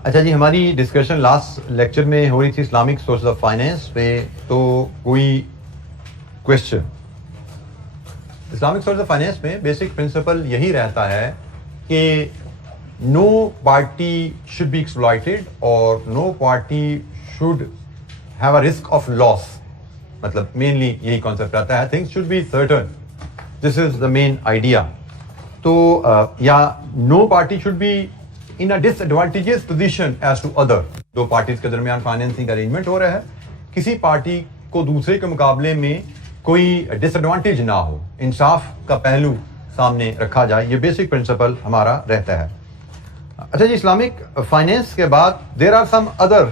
अच्छा जी, हमारी discussion last lecture में हो रही थी इस्लामिक सोर्स ऑफ फाइनेंस पे, तो कोई question? Islamic source of finance में बेसिक प्रिंसिपल यही रहता है कि no party should be exploited और no party should have a risk of loss. मतलब मेनली यही कॉन्सेप्ट आता है, things should be certain, this is the main idea. तो या no party should be in a disadvantageous position as to other. दो parties के दरमियान financing arrangement हो रहा है, किसी पार्टी को दूसरे के मुकाबले में कोई डिसएडवांटेज ना हो, इंसाफ का पहलू सामने रखा जाए, ये बेसिक प्रिंसिपल हमारा रहता है। अच्छा जी, इस्लामिक फाइनेंस के बाद there are some other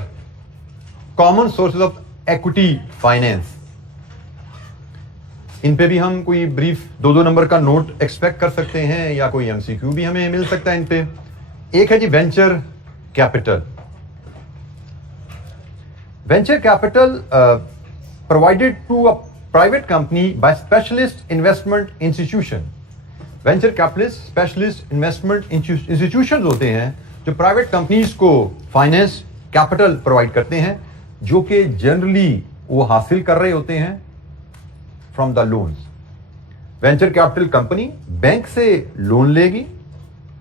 common sources of equity finance. इन पे भी हम कोई ब्रीफ 2-2 नंबर का नोट एक्सपेक्ट कर सकते हैं या कोई एमसीक्यू भी हमें मिल सकता है इन पे। एक है जी venture capital. Venture capital provided to a private company by specialist investment institution. Venture capitalist specialist investment institution होते हैं जो प्राइवेट कंपनीज को फाइनेंस कैपिटल प्रोवाइड करते हैं, जो कि जनरली वो हासिल कर रहे होते हैं from the loans. Venture capital company bank से लोन लेगी,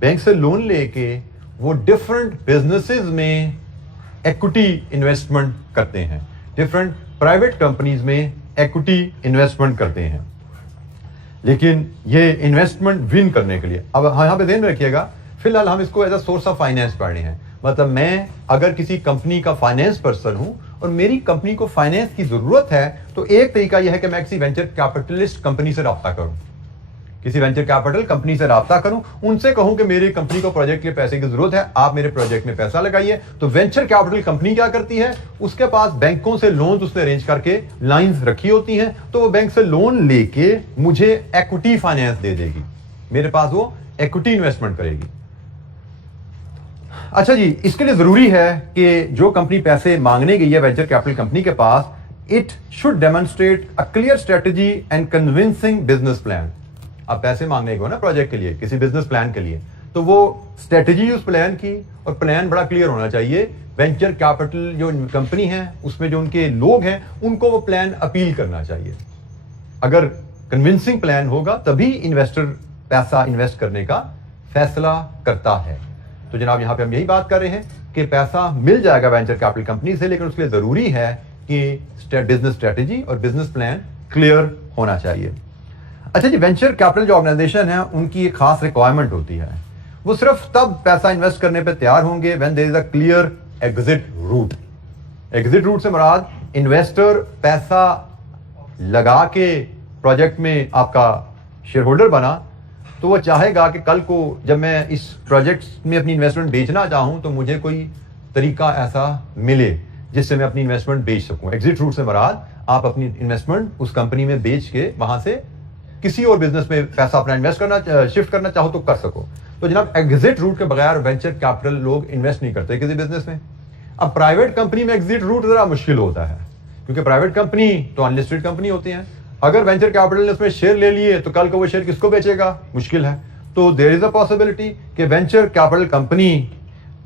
बैंक से लोन लेके वो डिफरेंट बिजनेसेस में इक्विटी इन्वेस्टमेंट करते हैं, डिफरेंट प्राइवेट कंपनीज में इक्विटी इन्वेस्टमेंट करते हैं। लेकिन ये इन्वेस्टमेंट विन करने के लिए, अब यहां पे ध्यान में रखिएगा, फिलहाल हम इसको as a source of finance पढ़ रहे हैं। मतलब मैं अगर किसी कंपनी का फाइनेंस पर्सन हूं और मेरी कंपनी को फाइनेंस की जरूरत है, तो एक तरीका यह है कि मैं किसी वेंचर कैपिटलिस्ट कंपनी से राब्ता करूं, किसी वेंचर कैपिटल कंपनी से राब्ता करूं, उनसे कहूं कि मेरी कंपनी को प्रोजेक्ट के पैसे की जरूरत है, आप मेरे प्रोजेक्ट में पैसा लगाइए। तो वेंचर कैपिटल कंपनी क्या करती है, उसके पास बैंकों से लोन उसने अरेंज करके लाइंस रखी होती हैं, तो वो बैंक से लोन लेके मुझे इक्विटी फाइनेंस दे देगी, मेरे पास वो इक्विटी इन्वेस्टमेंट करेगी। अच्छा जी, इसके लिए जरूरी है कि जो कंपनी पैसे मांगने गई है वेंचर कैपिटल कंपनी के पास, it should demonstrate a clear strategy and convincing business plan. आप पैसे मांगने गए ना प्रोजेक्ट के लिए, किसी बिजनेस प्लान के लिए, तो वो स्ट्रेटेजी उस प्लान की, और प्लान बड़ा क्लियर होना चाहिए। वेंचर कैपिटल जो कंपनी है उसमें जो उनके लोग हैं उनको वो प्लान अपील करना चाहिए। अगर कन्विंसिंग प्लान होगा तभी इन्वेस्टर पैसा इन्वेस्ट करने का फैसला करता है। तो जनाब, यहां पे हम यही बात कर रहे हैं कि पैसा मिल जाएगा वेंचर कैपिटल कंपनी से, लेकिन उसके लिए जरूरी है कि बिजनेस स्ट्रेटेजी और बिजनेस प्लान क्लियर होना चाहिए। अच्छा जी, वेंचर कैपिटल जो ऑर्गेनाइजेशन है उनकी एक खास रिक्वायरमेंट होती है, वो सिर्फ तब पैसा इन्वेस्ट करने पे तैयार होंगे when there is a clear exit route. Exit route से मुराद, इन्वेस्टर पैसा लगा के प्रोजेक्ट में आपका शेयर होल्डर बना, तो वो चाहेगा कि कल को जब मैं इस प्रोजेक्ट में अपनी इन्वेस्टमेंट बेचना चाहूं तो मुझे कोई तरीका ऐसा मिले जिससे मैं अपनी इन्वेस्टमेंट बेच सकूं। एग्जिट रूट से मुराद, आप अपनी इन्वेस्टमेंट उस कंपनी में बेच के वहां से किसी और बिजनेस में पैसा अपना इन्वेस्ट करना, शिफ्ट करना चाहो तो कर सको। तो जनाब, एग्जिट रूट के बगैर वेंचर कैपिटल लोग इन्वेस्ट नहीं करते किसी बिजनेस में। अब प्राइवेट कंपनी में एग्जिट रूट जरा मुश्किल होता है, क्योंकि प्राइवेट कंपनी तो अनलिस्टेड कंपनी होती है। अगर वेंचर कैपिटल ने उसमें शेयर ले लिए तो कल को वो शेयर किसको बेचेगा, मुश्किल है। तो देयर इज अ पॉसिबिलिटी कि वेंचर कैपिटल कंपनी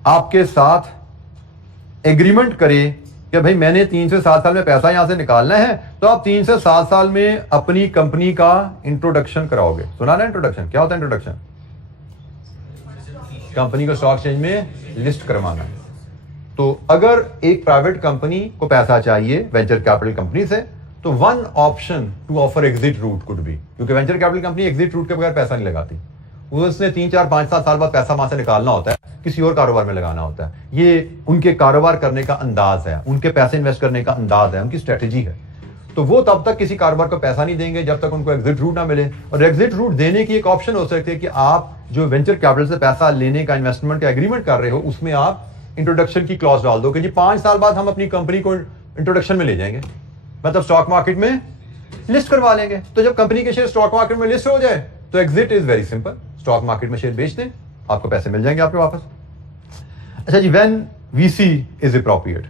आपके साथ एग्रीमेंट करे कि भाई मैंने 3 से 7 साल में पैसा यहां से निकालना है, तो आप 3 से 7 साल में अपनी कंपनी का इंट्रोडक्शन कराओगे। सुना ना इंट्रोडक्शन? क्या होता है इंट्रोडक्शन? कंपनी को स्टॉक एक्सचेंज में लिस्ट करवाना। तो अगर एक प्राइवेट कंपनी को पैसा चाहिए वेंचर कैपिटल कंपनी से, तो one option to offer exit route could be, क्योंकि venture capital company exit route के बगैर पैसा नहीं लगाती, उसने 3, 4, 5, 7 साल बाद पैसा वहां से निकालना होता है, किसी और कारोबार में लगाना होता है। ये उनके कारोबार करने का अंदाज है, उनके पैसे इन्वेस्ट करने का अंदाज है, उनकी स्ट्रेटेजी है। तो वो तब तक किसी कारोबार को पैसा नहीं देंगे जब तक उनको एग्जिट रूट ना मिले। और एग्जिट रूट देने की एक ऑप्शन हो सकती है कि आप जो वेंचर कैपिटल से पैसा लेने का, इन्वेस्टमेंट का एग्रीमेंट कर रहे हो, उसमें आप इंट्रोडक्शन की क्लॉज डाल दो कि जी 5 साल बाद हम अपनी कंपनी को इंट्रोडक्शन में ले जाएंगे, मतलब स्टॉक मार्केट में लिस्ट करवा लेंगे। तो जब कंपनी के शेयर स्टॉक मार्केट में लिस्ट हो जाए तो exit is very simple, stock market में शेयर बेच दें, आपको पैसे मिल जाएंगे आपके वापस। अच्छा जी, when VC is appropriate,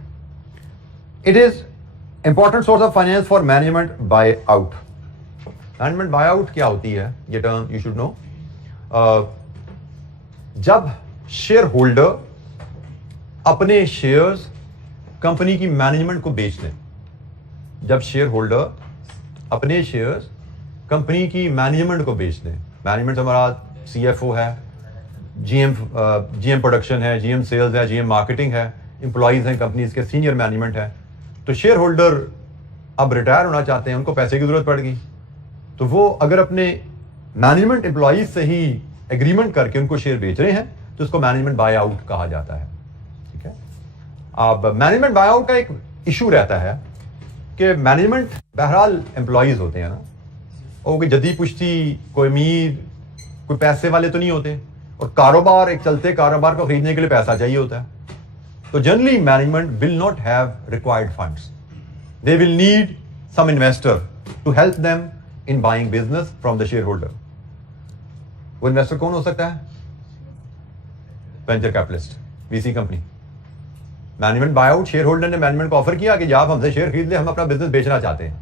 it is important source of finance for management buy out. Management buy out क्या होती है, ये टर्म यू शुड नो। जब शेयर होल्डर अपने शेयर्स कंपनी की मैनेजमेंट को बेच दें। जब शेयर होल्डर अपने शेयर्स कंपनी की मैनेजमेंट को बेच दें, मैनेजमेंट हमारा CFO है, GM प्रोडक्शन है, GM सेल्स है, GM मार्केटिंग है, एम्प्लॉइज हैं कंपनीज के, सीनियर मैनेजमेंट है, तो शेयर होल्डर अब रिटायर होना चाहते हैं, उनको पैसे की जरूरत पड़ गई, तो वो अगर अपने मैनेजमेंट एम्प्लॉइज से ही एग्रीमेंट करके उनको शेयर बेच रहे हैं तो उसको मैनेजमेंट बाय आउट कहा जाता है। ठीक है, अब मैनेजमेंट बाय आउट का एक इशू रहता है कि मैनेजमेंट बहरहाल एम्प्लॉइज होते हैं ना, और कोई जदी पुश्ती, कोई अमीर, कोई पैसे वाले तो नहीं होते, और कारोबार, एक चलते कारोबार को खरीदने के लिए पैसा चाहिए होता है, तो generally management will not have required funds, they will need some investor to help them in buying business from the shareholder. वो इन्वेस्टर कौन हो सकता है? Venture capitalist, VC company. Management buy out, shareholder ने management को offer किया कि आप हमसे शेयर खरीद ले, हम अपना बिजनेस बेचना चाहते हैं।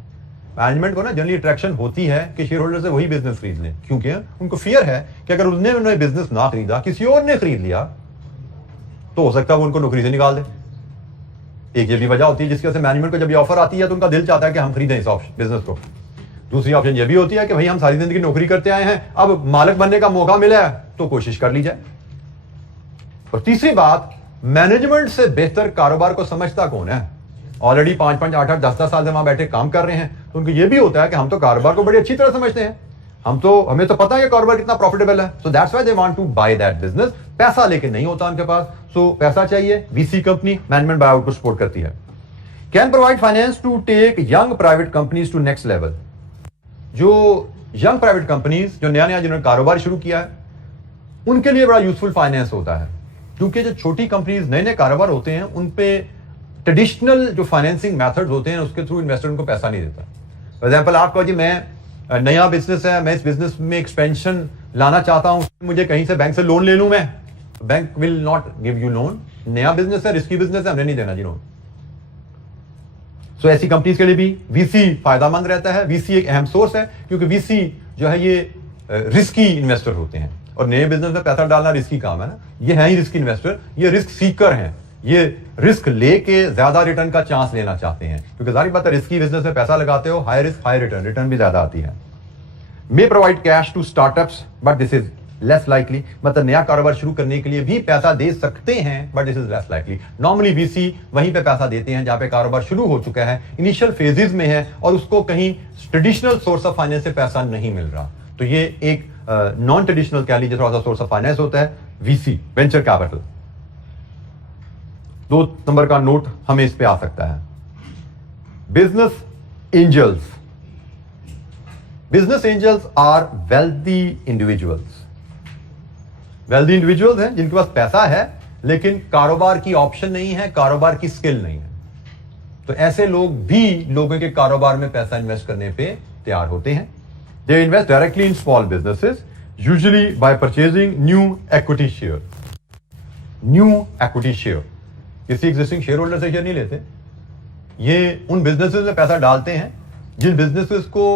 मैनेजमेंट को ना जनरली अट्रैक्शन होती है कि शेयर होल्डर से वही बिजनेस खरीद लें, क्योंकि उनको फियर है कि अगर उन्होंने बिजनेस ना खरीदा, किसी और ने खरीद लिया, तो हो सकता है वो उनको नौकरी से निकाल दे। एक ये भी वजह होती है जिसकी वजह से मैनेजमेंट को जब ये ऑफर आती है तो उनका दिल चाहता है कि हम खरीदें इस बिजनेस को। दूसरी ऑप्शन ये भी होती है कि भाई हम सारी जिंदगी नौकरी करते आए हैं, अब मालिक बनने का मौका मिला है तो कोशिश कर ली जाए। और तीसरी बात, मैनेजमेंट से बेहतर कारोबार को समझता कौन है? ऑलरेडी 5-5, 8-8, 10-10 साल से वहां बैठे काम कर रहे हैं, तो उनको ये भी होता है कि हम तो कारोबार को बड़ी अच्छी तरह समझते हैं, हमें तो पता है कारोबार कितना प्रॉफिटेबल है, so that's why they want to buy that business. पैसा लेके नहीं होता उनके पास, सो पैसा चाहिए, VC company management buy out को सपोर्ट करती है। Can provide finance to take young private companies to next level. जो यंग प्राइवेट कंपनीज, जो नया नया जिन्होंने कारोबार शुरू किया है, उनके लिए बड़ा यूजफुल फाइनेंस होता है, क्योंकि जो छोटी कंपनीज, नए नए कारोबार होते हैं, उन पे ट्रेडिशनल जो फाइनेंसिंग मेथड्स होते हैं उसके थ्रू इन्वेस्टर उनको पैसा नहीं देता। फॉर एग्जांपल, आप कहो जी मैं नया बिजनेस है, मैं इस बिजनेस में एक्सपेंशन लाना चाहता हूं, मुझे कहीं से बैंक से लोन ले लूं मैं, bank will not give you loan. नया बिजनेस है, रिस्की बिजनेस है, हमने नहीं देना जी लोन। सो ऐसी कंपनीज के लिए भी VC फायदामंद रहता है। VC एक अहम सोर्स है, क्योंकि VC जो है ये रिस्की इन्वेस्टर होते हैं, और नए बिजनेस में पैसा डालना रिस्की काम है ना, ये है ही रिस्की इन्वेस्टर, ये रिस्क सीकर हैं, ये रिस्क लेके ज्यादा रिटर्न का चांस लेना चाहते हैं, क्योंकि जाहिर बात है रिस्की बिजनेस में पैसा लगाते हो, high risk high return, return भी ज्यादा आती है। May provide cash to startups but this is less likely, मतलब नया कारोबार शुरू करने के लिए भी पैसा दे सकते हैं, but this is less likely. Normally VC वहीं पे पैसा देते हैं जहां पे कारोबार शुरू हो चुका है, इनिशियल फेजेस में है, और उसको कहीं ट्रेडिशनल सोर्स ऑफ फाइनेंस से पैसा नहीं मिल रहा, तो ये एक नॉन ट्रेडिशनल कह लीजिए थोड़ा सा सोर्स ऑफ फाइनेंस होता है, VC वेंचर कैपिटल। 2 नंबर का नोट हमें इस पे आ सकता है, business angels. Business angels are wealthy individuals. Wealthy individuals हैं जिनके पास पैसा है लेकिन कारोबार की ऑप्शन नहीं है, कारोबार की स्किल नहीं है, तो ऐसे लोग भी लोगों के कारोबार में पैसा इन्वेस्ट करने पे तैयार होते हैं। They invest directly in small businesses, usually bye purchasing new equity share. New equity share, किसी एग्जिस्टिंग शेयर होल्डर से शेयर नहीं लेते, ये उन बिजनेसेस में पैसा डालते हैं जिन बिजनेसेस को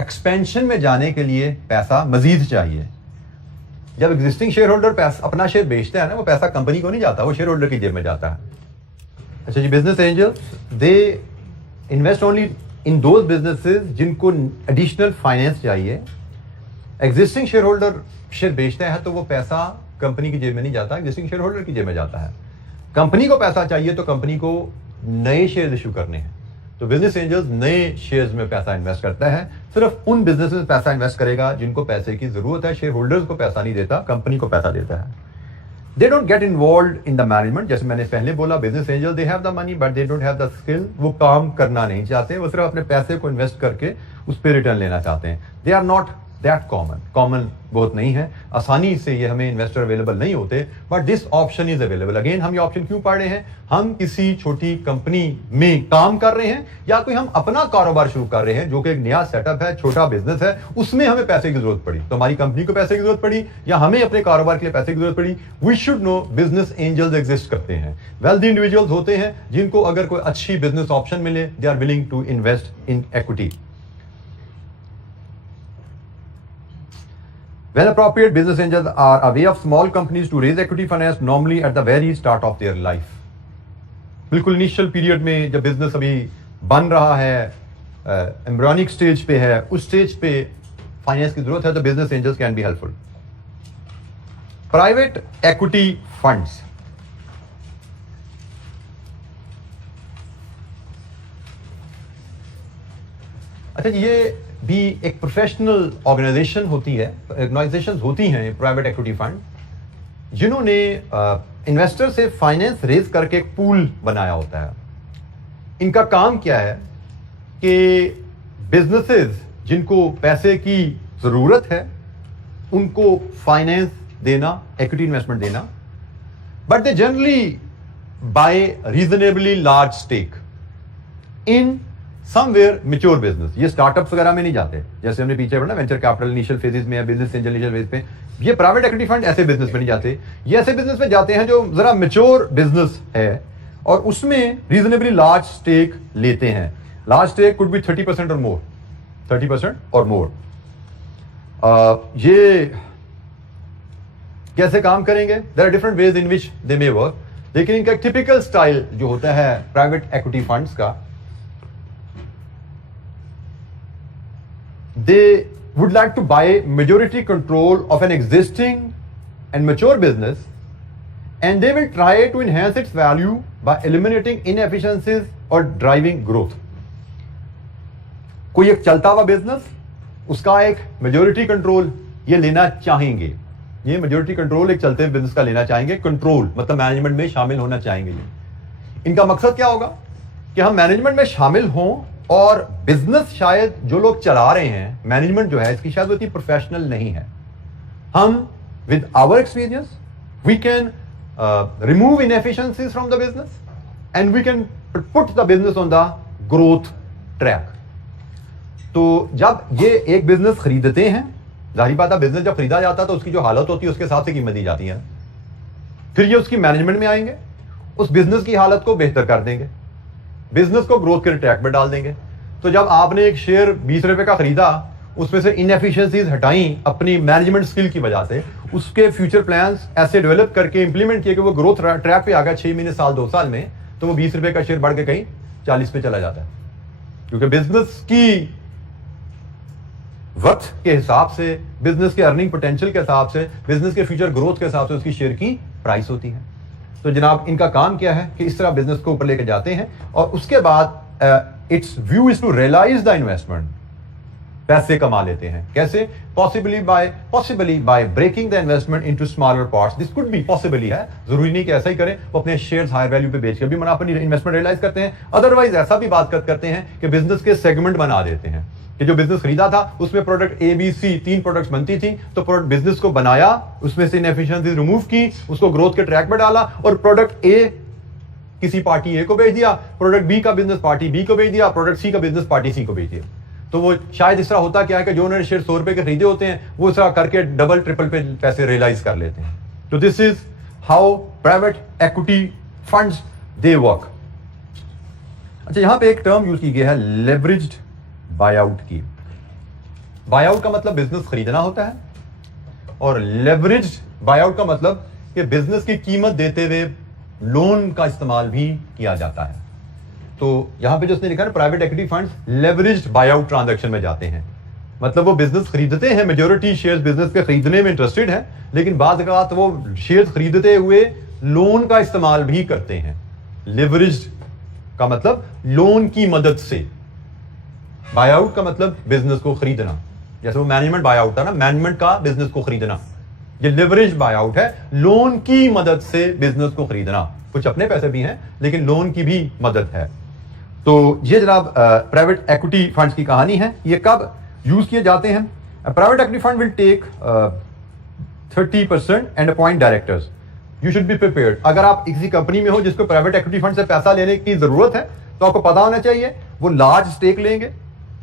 एक्सपेंशन में जाने के लिए पैसा मजीद चाहिए। जब एग्जिस्टिंग शेयर होल्डर पैसा अपना शेयर बेचता है ना, वो पैसा कंपनी को नहीं जाता, वो शेयर होल्डर की जेब में जाता है। अच्छा जी, business angels they invest only in those businesses जिनको एडिशनल फाइनेंस चाहिए। एग्जिस्टिंग शेयर होल्डर शेयर बेचता है तो वो पैसा कंपनी की जेब में नहीं जाता, एग्जिस्टिंग शेयर होल्डर की जेब में जाता है। कंपनी को पैसा चाहिए तो कंपनी को नए शेयर इशू करने हैं, तो बिजनेस एंजल्स नए शेयर्स में पैसा इन्वेस्ट करता है, सिर्फ उन बिजनेस में पैसा इन्वेस्ट करेगा जिनको पैसे की जरूरत है। शेयर होल्डर्स को पैसा नहीं देता, कंपनी को पैसा देता है। They don't get involved in the management, जैसे मैंने पहले बोला, business angel they have the money but they don't have the skill. वो काम करना नहीं चाहते, वो सिर्फ अपने पैसे को इन्वेस्ट करके उस पर रिटर्न लेना चाहते हैं। They are not that common बहुत नहीं है, आसानी से ये हमें इन्वेस्टर अवेलेबल नहीं होते, but this option is available. Again, हम ये ऑप्शन क्यों पढ़ रहे हैं? हम किसी छोटी कंपनी में काम कर रहे हैं या कोई हम अपना कारोबार शुरू कर रहे हैं जो कि एक नया सेटअप है, छोटा बिजनेस है, उसमें हमें पैसे की जरूरत पड़ी, तो हमारी कंपनी को पैसे की जरूरत पड़ी या हमें अपने कारोबार के लिए पैसे की जरूरत पड़ी। We should know business angels exist करते हैं, वेल्दी इंडिविजुअल्स होते हैं जिनको अगर कोई अच्छी बिजनेस ऑप्शन मिले, they are willing to invest in equity. When appropriate, business angels are a way of small companies to raise equity finance, normally at the very start of their life. बिल्कुल initial period में जब business अभी बन रहा है, embryonic stage पे है, उस स्टेज पे फाइनेंस की जरूरत है तो business angels can be helpful. Private equity funds, अच्छा ये भी एक प्रोफेशनल ऑर्गेनाइजेशन होती है, ऑर्गेनाइजेशंस होती हैं प्राइवेट इक्विटी फंड, जिन्होंने इन्वेस्टर से फाइनेंस रेज करके एक पूल बनाया होता है। इनका काम क्या है कि बिजनेसेस जिनको पैसे की जरूरत है उनको फाइनेंस देना, इक्विटी इन्वेस्टमेंट देना, but they generally buy reasonably large stake in somewhere mature business. ये स्टार्टअप्स वगैरह में नहीं जाते, जैसे हमने पीछे पढ़ा वेंचर कैपिटल इनिशियल फेजेस में या बिजनेस एंजल इनिशियल फेज पे। ये प्राइवेट इक्विटी फंड ऐसे बिजनेस में नहीं जाते, ये ऐसे बिजनेस में जाते हैं जो जरा मैच्योर बिजनेस है और उसमें रीजनेबली लार्ज स्टेक लेते हैं। लार्ज स्टेक कुड बी 30% और मोर, 30% और मोर। ये कैसे काम करेंगे? There are different ways in which they may work, लेकिन इनका एक टिपिकल स्टाइल जो होता है प्राइवेट इक्विटी फंड्स का, they would like to buy majority control of an existing and mature business, and they will try to enhance its value by eliminating inefficiencies or driving growth. कोई एक चलता हुआ business, उसका एक majority control ये लेना चाहेंगे, ये मेजोरिटी कंट्रोल एक चलते हुए बिजनेस का लेना चाहेंगे, कंट्रोल मतलब मैनेजमेंट में शामिल होना चाहेंगे। इनका मकसद क्या होगा कि हम मैनेजमेंट में शामिल हों और बिजनेस शायद जो लोग चला रहे हैं, मैनेजमेंट जो है इसकी शायद इतनी प्रोफेशनल नहीं है। हम with our experience we can remove inefficiencies from the business and we can put the business on the growth track. तो जब ये एक बिजनेस खरीदते हैं, जाहिर बात है बिजनेस जब खरीदा जाता है तो उसकी जो हालत होती है उसके हिसाब से कीमत दी जाती है। फिर ये उसकी मैनेजमेंट में आएंगे, उस बिजनेस की हालत को बेहतर कर देंगे, बिजनेस को ग्रोथ के ट्रैक में डाल देंगे। तो जब आपने एक शेयर 20 रुपए का खरीदा, उसमें से इनएफिशिएंसीज हटाई अपनी मैनेजमेंट स्किल की वजह से, उसके फ्यूचर प्लान्स ऐसे डेवलप करके इंप्लीमेंट किए कि वो ग्रोथ ट्रैक पे आ गया 6 महीने, साल, 2 साल में, तो वो 20 रुपए का शेयर बढ़ के कहीं 40 पे चला जाता है, क्योंकि बिजनेस की वक्त के हिसाब से, बिजनेस के अर्निंग पोटेंशियल के हिसाब से, बिजनेस के फ्यूचर ग्रोथ के हिसाब से उसकी शेयर की प्राइस होती है। तो जनाब इनका काम क्या है कि इस तरह बिजनेस को ऊपर लेके जाते हैं और उसके बाद its view is to realize the investment, पैसे कमा लेते हैं। कैसे? Possibly by breaking the investment into smaller parts. This could be possibly है, जरूरी नहीं कि ऐसा ही करें, वो अपने शेयर्स हायर वैल्यू पे बेच के भी अपनी इन्वेस्टमेंट रियलाइज करते हैं। अदरवाइज ऐसा भी बात करते हैं कि बिजनेस के सेगमेंट बना देते हैं कि जो बिजनेस खरीदा था उसमें product A B C 3 products बनती थी, तो प्रोडक्ट बिजनेस को बनाया, उसमें से इनएफिशिएंसी रिमूव की, उसको ग्रोथ के ट्रैक में डाला और प्रोडक्ट ए किसी पार्टी ए को बेच दिया, प्रोडक्ट बी का बिजनेस पार्टी बी को बेच दिया, प्रोडक्ट सी का बिजनेस पार्टी सी को बेच दिया। तो वो शायद इस तरह होता क्या है कि जो उन्होंने शेयर 100 रुपए के खरीदे होते हैं वो इस तरह करके डबल ट्रिपल पे पैसे रियलाइज कर लेते हैं। तो this is how private equity funds they work. अच्छा, यहां पे एक टर्म यूज की गई है लेवरेज्ड बायआउट की। बायआउट का मतलब बिजनेस खरीदना होता है और लेवरेज्ड बायआउट का मतलब कि बिजनेस की कीमत देते हुए लोन का इस्तेमाल भी किया जाता है। तो यहां पे जो उसने लिखा है private equity funds leveraged buyout transaction में जाते हैं, मतलब वो बिजनेस खरीदते हैं, मेजॉरिटी शेयर्स बिजनेस के खरीदने में इंटरेस्टेड है, लेकिन बाद औक़ात वो शेयर्स खरीदते हुए लोन का इस्तेमाल भी करते हैं। लेवरेज्ड का मतलब लोन की मदद से, बायआउट का मतलब बिजनेस को खरीदना, जैसे वो मैनेजमेंट बायआउट था ना, मैनेजमेंट का बिजनेस को खरीदना। ये लिवरेज बायआउट है, लोन की मदद से बिजनेस को खरीदना। कुछ अपने पैसे भी हैं लेकिन लोन की भी मदद है। तो ये जनाब प्राइवेट इक्विटी फंड्स की कहानी है। ये कब यूज किए जाते हैं? Private equity fund will take 30% and appoint directors. You should be prepared. अगर आप किसी कंपनी में हो जिसको प्राइवेट इक्विटी फंड से पैसा लेने की जरूरत है तो आपको पता होना चाहिए वो लार्ज स्टेक लेंगे,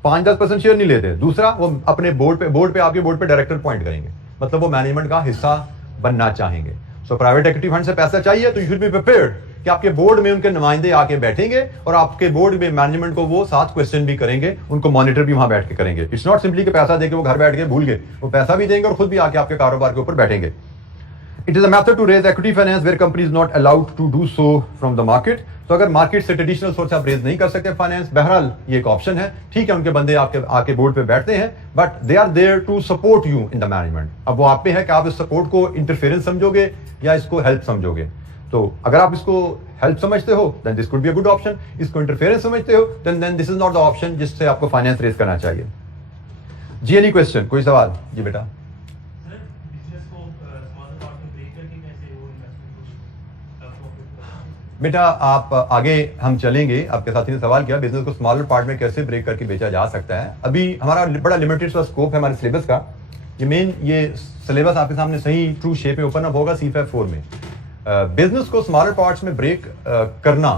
5-10% शेयर नहीं लेते। दूसरा, वो अपने बोर्ड पे आपके बोर्ड पे डायरेक्टर अपॉइंट करेंगे, मतलब वो मैनेजमेंट का हिस्सा बनना चाहेंगे। सो प्राइवेट इक्विटी फंड से पैसा चाहिए तो यू शुड बी प्रिपेयर्ड कि आपके बोर्ड में उनके नुमाइंदे आके बैठेंगे और आपके बोर्ड में मैनेजमेंट को वो 7 क्वेश्चन भी करेंगे, उनको मॉनिटर भी वहां बैठ के करेंगे। इट्स नॉट सिंपली कि पैसा देके वो घर बैठ के भूल गए, वो पैसा भी देंगे और खुद भी आके आपके कारोबार के ऊपर बैठेंगे। It is a method to raise equity finance where company is not allowed to do so from the market. तो अगर मार्केट से ट्रेडिशनल सोर्स आप रेज नहीं कर सकते फाइनेंस, बहरहाल ये एक ऑप्शन है। ठीक है, उनके बंदे आपके आके बोर्ड पे बैठते हैं, but they are there to support you in the management. अब वो आप पे है कि आप इस सपोर्ट को इंटरफेरेंस समझोगे या इसको हेल्प समझोगे। तो अगर आप इसको हेल्प समझते हो then this could be a good option, इसको इंटरफेरेंस समझते हो then this is not the option जिससे आपको फाइनेंस रेज करना चाहिए। जी एनी क्वेश्चन, कोई सवाल? जी बेटा। बेटा आप आगे हम चलेंगे, आपके साथी ने सवाल किया बिजनेस को स्मॉलर पार्ट में कैसे ब्रेक करके बेचा जा सकता है। अभी हमारा बड़ा लिमिटेड सा स्कोप है हमारे सिलेबस का। ये सिलेबस आपके सामने सही ट्रू शेप में ओपन अप होगा C5 4 में। बिजनेस को स्मॉलर पार्ट्स में ब्रेक करना,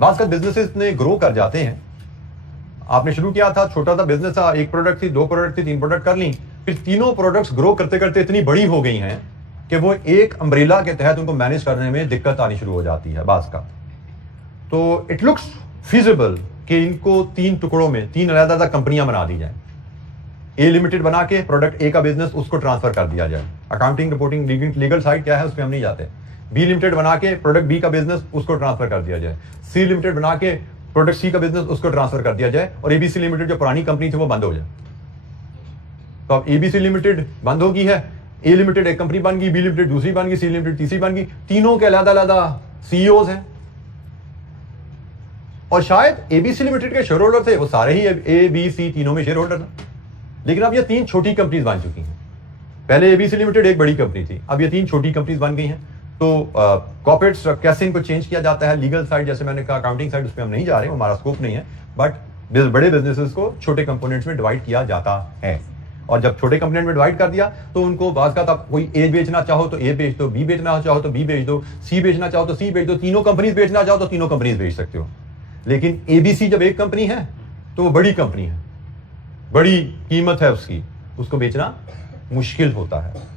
खासकर बिजनेसेस इतने ग्रो कर जाते हैं। आपने शुरू किया था, छोटा सा बिजनेस था, 1 प्रोडक्ट थी, 2 प्रोडक्ट थी, 3 प्रोडक्ट कर ली, फिर तीनों प्रोडक्ट्स ग्रो करते करते इतनी बड़ी हो गई हैं कि वो एक अम्ब्रेला के तहत उनको मैनेज करने में दिक्कत आनी शुरू हो जाती है बास का। तो इट लुक्स फिजिबल कि इनको 3 टुकड़ों में 3 अलग-अलग कंपनियां बना दी जाए। ए लिमिटेड बना के प्रोडक्ट ए का बिजनेस उसको ट्रांसफर कर दिया जाए। अकाउंटिंग, रिपोर्टिंग, लीगल साइड क्या है उस पर हम नहीं जाते। बी लिमिटेड बना के प्रोडक्ट बी का बिजनेस उसको ट्रांसफर कर दिया जाए। सी लिमिटेड बना के प्रोडक्ट सी का बिजनेस उसको ट्रांसफर कर दिया जाए और एबीसी लिमिटेड जो पुरानी कंपनी थी वो बंद हो जाए। तो अब एबीसी लिमिटेड बंद होगी है, ए लिमिटेड एक कंपनी बन गई, बी लिमिटेड दूसरी बन गई, सी लिमिटेड तीसरी बन गई, तीनों के अलग-अलग सीईओज हैं। और शायद एबीसी लिमिटेड के शेयर होल्डर थे वो सारे ही ए बी सी तीनों में शेयर होल्डर थे, लेकिन अब ये 3 छोटी कंपनीज बन चुकी हैं। पहले एबीसी लिमिटेड एक बड़ी कंपनी थी, अब ये 3 छोटी कंपनीज बन गई हैं। तो कॉर्पोरेट कैसे इनको चेंज किया जाता है, लीगल साइड जैसे मैंने कहा, अकाउंटिंग साइड, उस पर हम नहीं जा रहे, हमारा स्कोप नहीं है, बट बड़े बिजनेसेस को छोटे कंपोनेंट्स में डिवाइड किया जाता है। और जब छोटे कंपोनेंट में डिवाइड कर दिया तो उनको बात का आप कोई ए बेचना चाहो तो ए बेच दो, बी बेचना चाहो तो बी बेच दो, सी बेचना चाहो तो सी बेच दो, तीनों कंपनीज बेचना चाहो तो तीनों कंपनीज बेच सकते हो। लेकिन एबीसी जब एक कंपनी है तो वो बड़ी कंपनी है, बड़ी कीमत है उसकी, उसको बेचना मुश्किल होता है।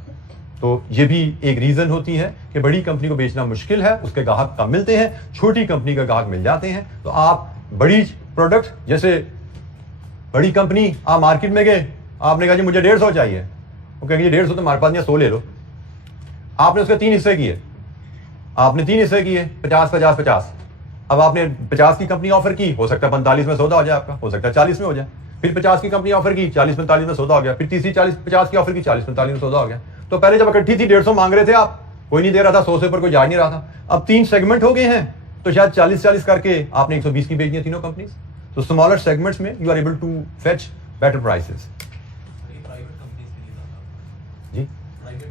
तो ये भी एक रीजन होती है कि बड़ी कंपनी को बेचना मुश्किल है, उसके ग्राहक कम मिलते हैं, छोटी कंपनी का ग्राहक मिल जाते हैं। तो आप बड़ी प्रोडक्ट, जैसे बड़ी कंपनी, आप मार्केट में गए, आपने कहा जी मुझे 150 चाहिए, वो कहेंगे 150 तो हमारे पास नहीं, 100 ले लो। आपने उसके 3 हिस्से किए, आपने 3 हिस्से किए, 50 50 50। अब आपने 50 की कंपनी ऑफर की, हो सकता है 45 में सौदा हो जाए आपका, हो सकता है 40 में हो जाए। फिर 50 की कंपनी ऑफर की, 40 45 में सौदा हो गया। फिर तीसरी 50 की ऑफर की, 40 45 में सौदा हो गया। तो पहले जब इकट्ठी थी 150 मांग रहे थे आप, कोई नहीं दे रहा था, 100 से ऊपर कोई जा नहीं रहा था। अब 3 सेगमेंट हो गए हैं तो शायद 40-40 करके आपने 120 की बेचनी है तीनों कंपनीज। तो स्मॉलर सेगमेंट्स में you are able to fetch better prices. जी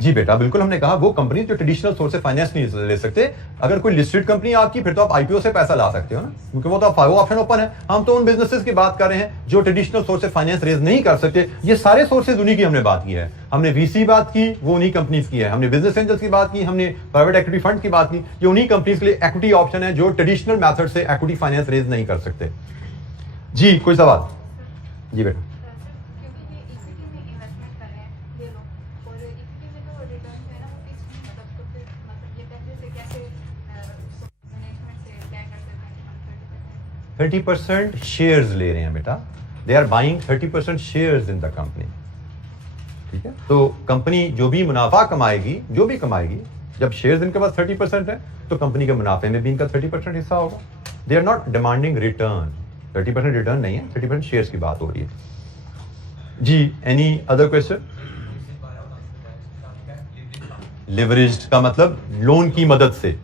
जी बेटा, बिल्कुल हमने कहा वो कंपनी जो ट्रेडिशनल सोर्स से फाइनेंस नहीं ले सकते। अगर कोई लिस्टेड कंपनी आपकी, फिर तो आप आईपीओ से पैसा ला सकते हो ना, क्योंकि वो तो वो ऑप्शन ओपन है। हम तो उन बिजनेसेस की बात कर रहे हैं जो ट्रेडिशनल सोर्स से फाइनेंस रेज नहीं कर सकते। ये सारे सोर्सेज उन्हीं की हमने बात की है। हमने वीसी बात की, वो उन्हीं कंपनीज की है। हमने बिजनेस एंजल्स की बात की, हमने प्राइवेट इक्विटी फंड की बात की, ये उन्हीं कंपनीज के लिए इक्विटी ऑप्शन है जो ट्रेडिशनल मेथड से इक्विटी फाइनेंस रेज नहीं कर सकते। जी कोई सवाल? जी बेटा। तो 30% शेयर्स ले रहे हैं बेटा, they are buying 30% shares in the company. ठीक है, तो कंपनी जो भी मुनाफा कमाएगी, जो भी कमाएगी, जब शेयर्स इनके पास 30% है तो कंपनी के मुनाफे में भी इनका 30% हिस्सा होगा। They are not demanding return, 30% return नहीं है, 30% शेयर्स की बात हो रही है। जी एनी अदर क्वेश्चन? लिवरेज्ड का मतलब लोन की मदद से।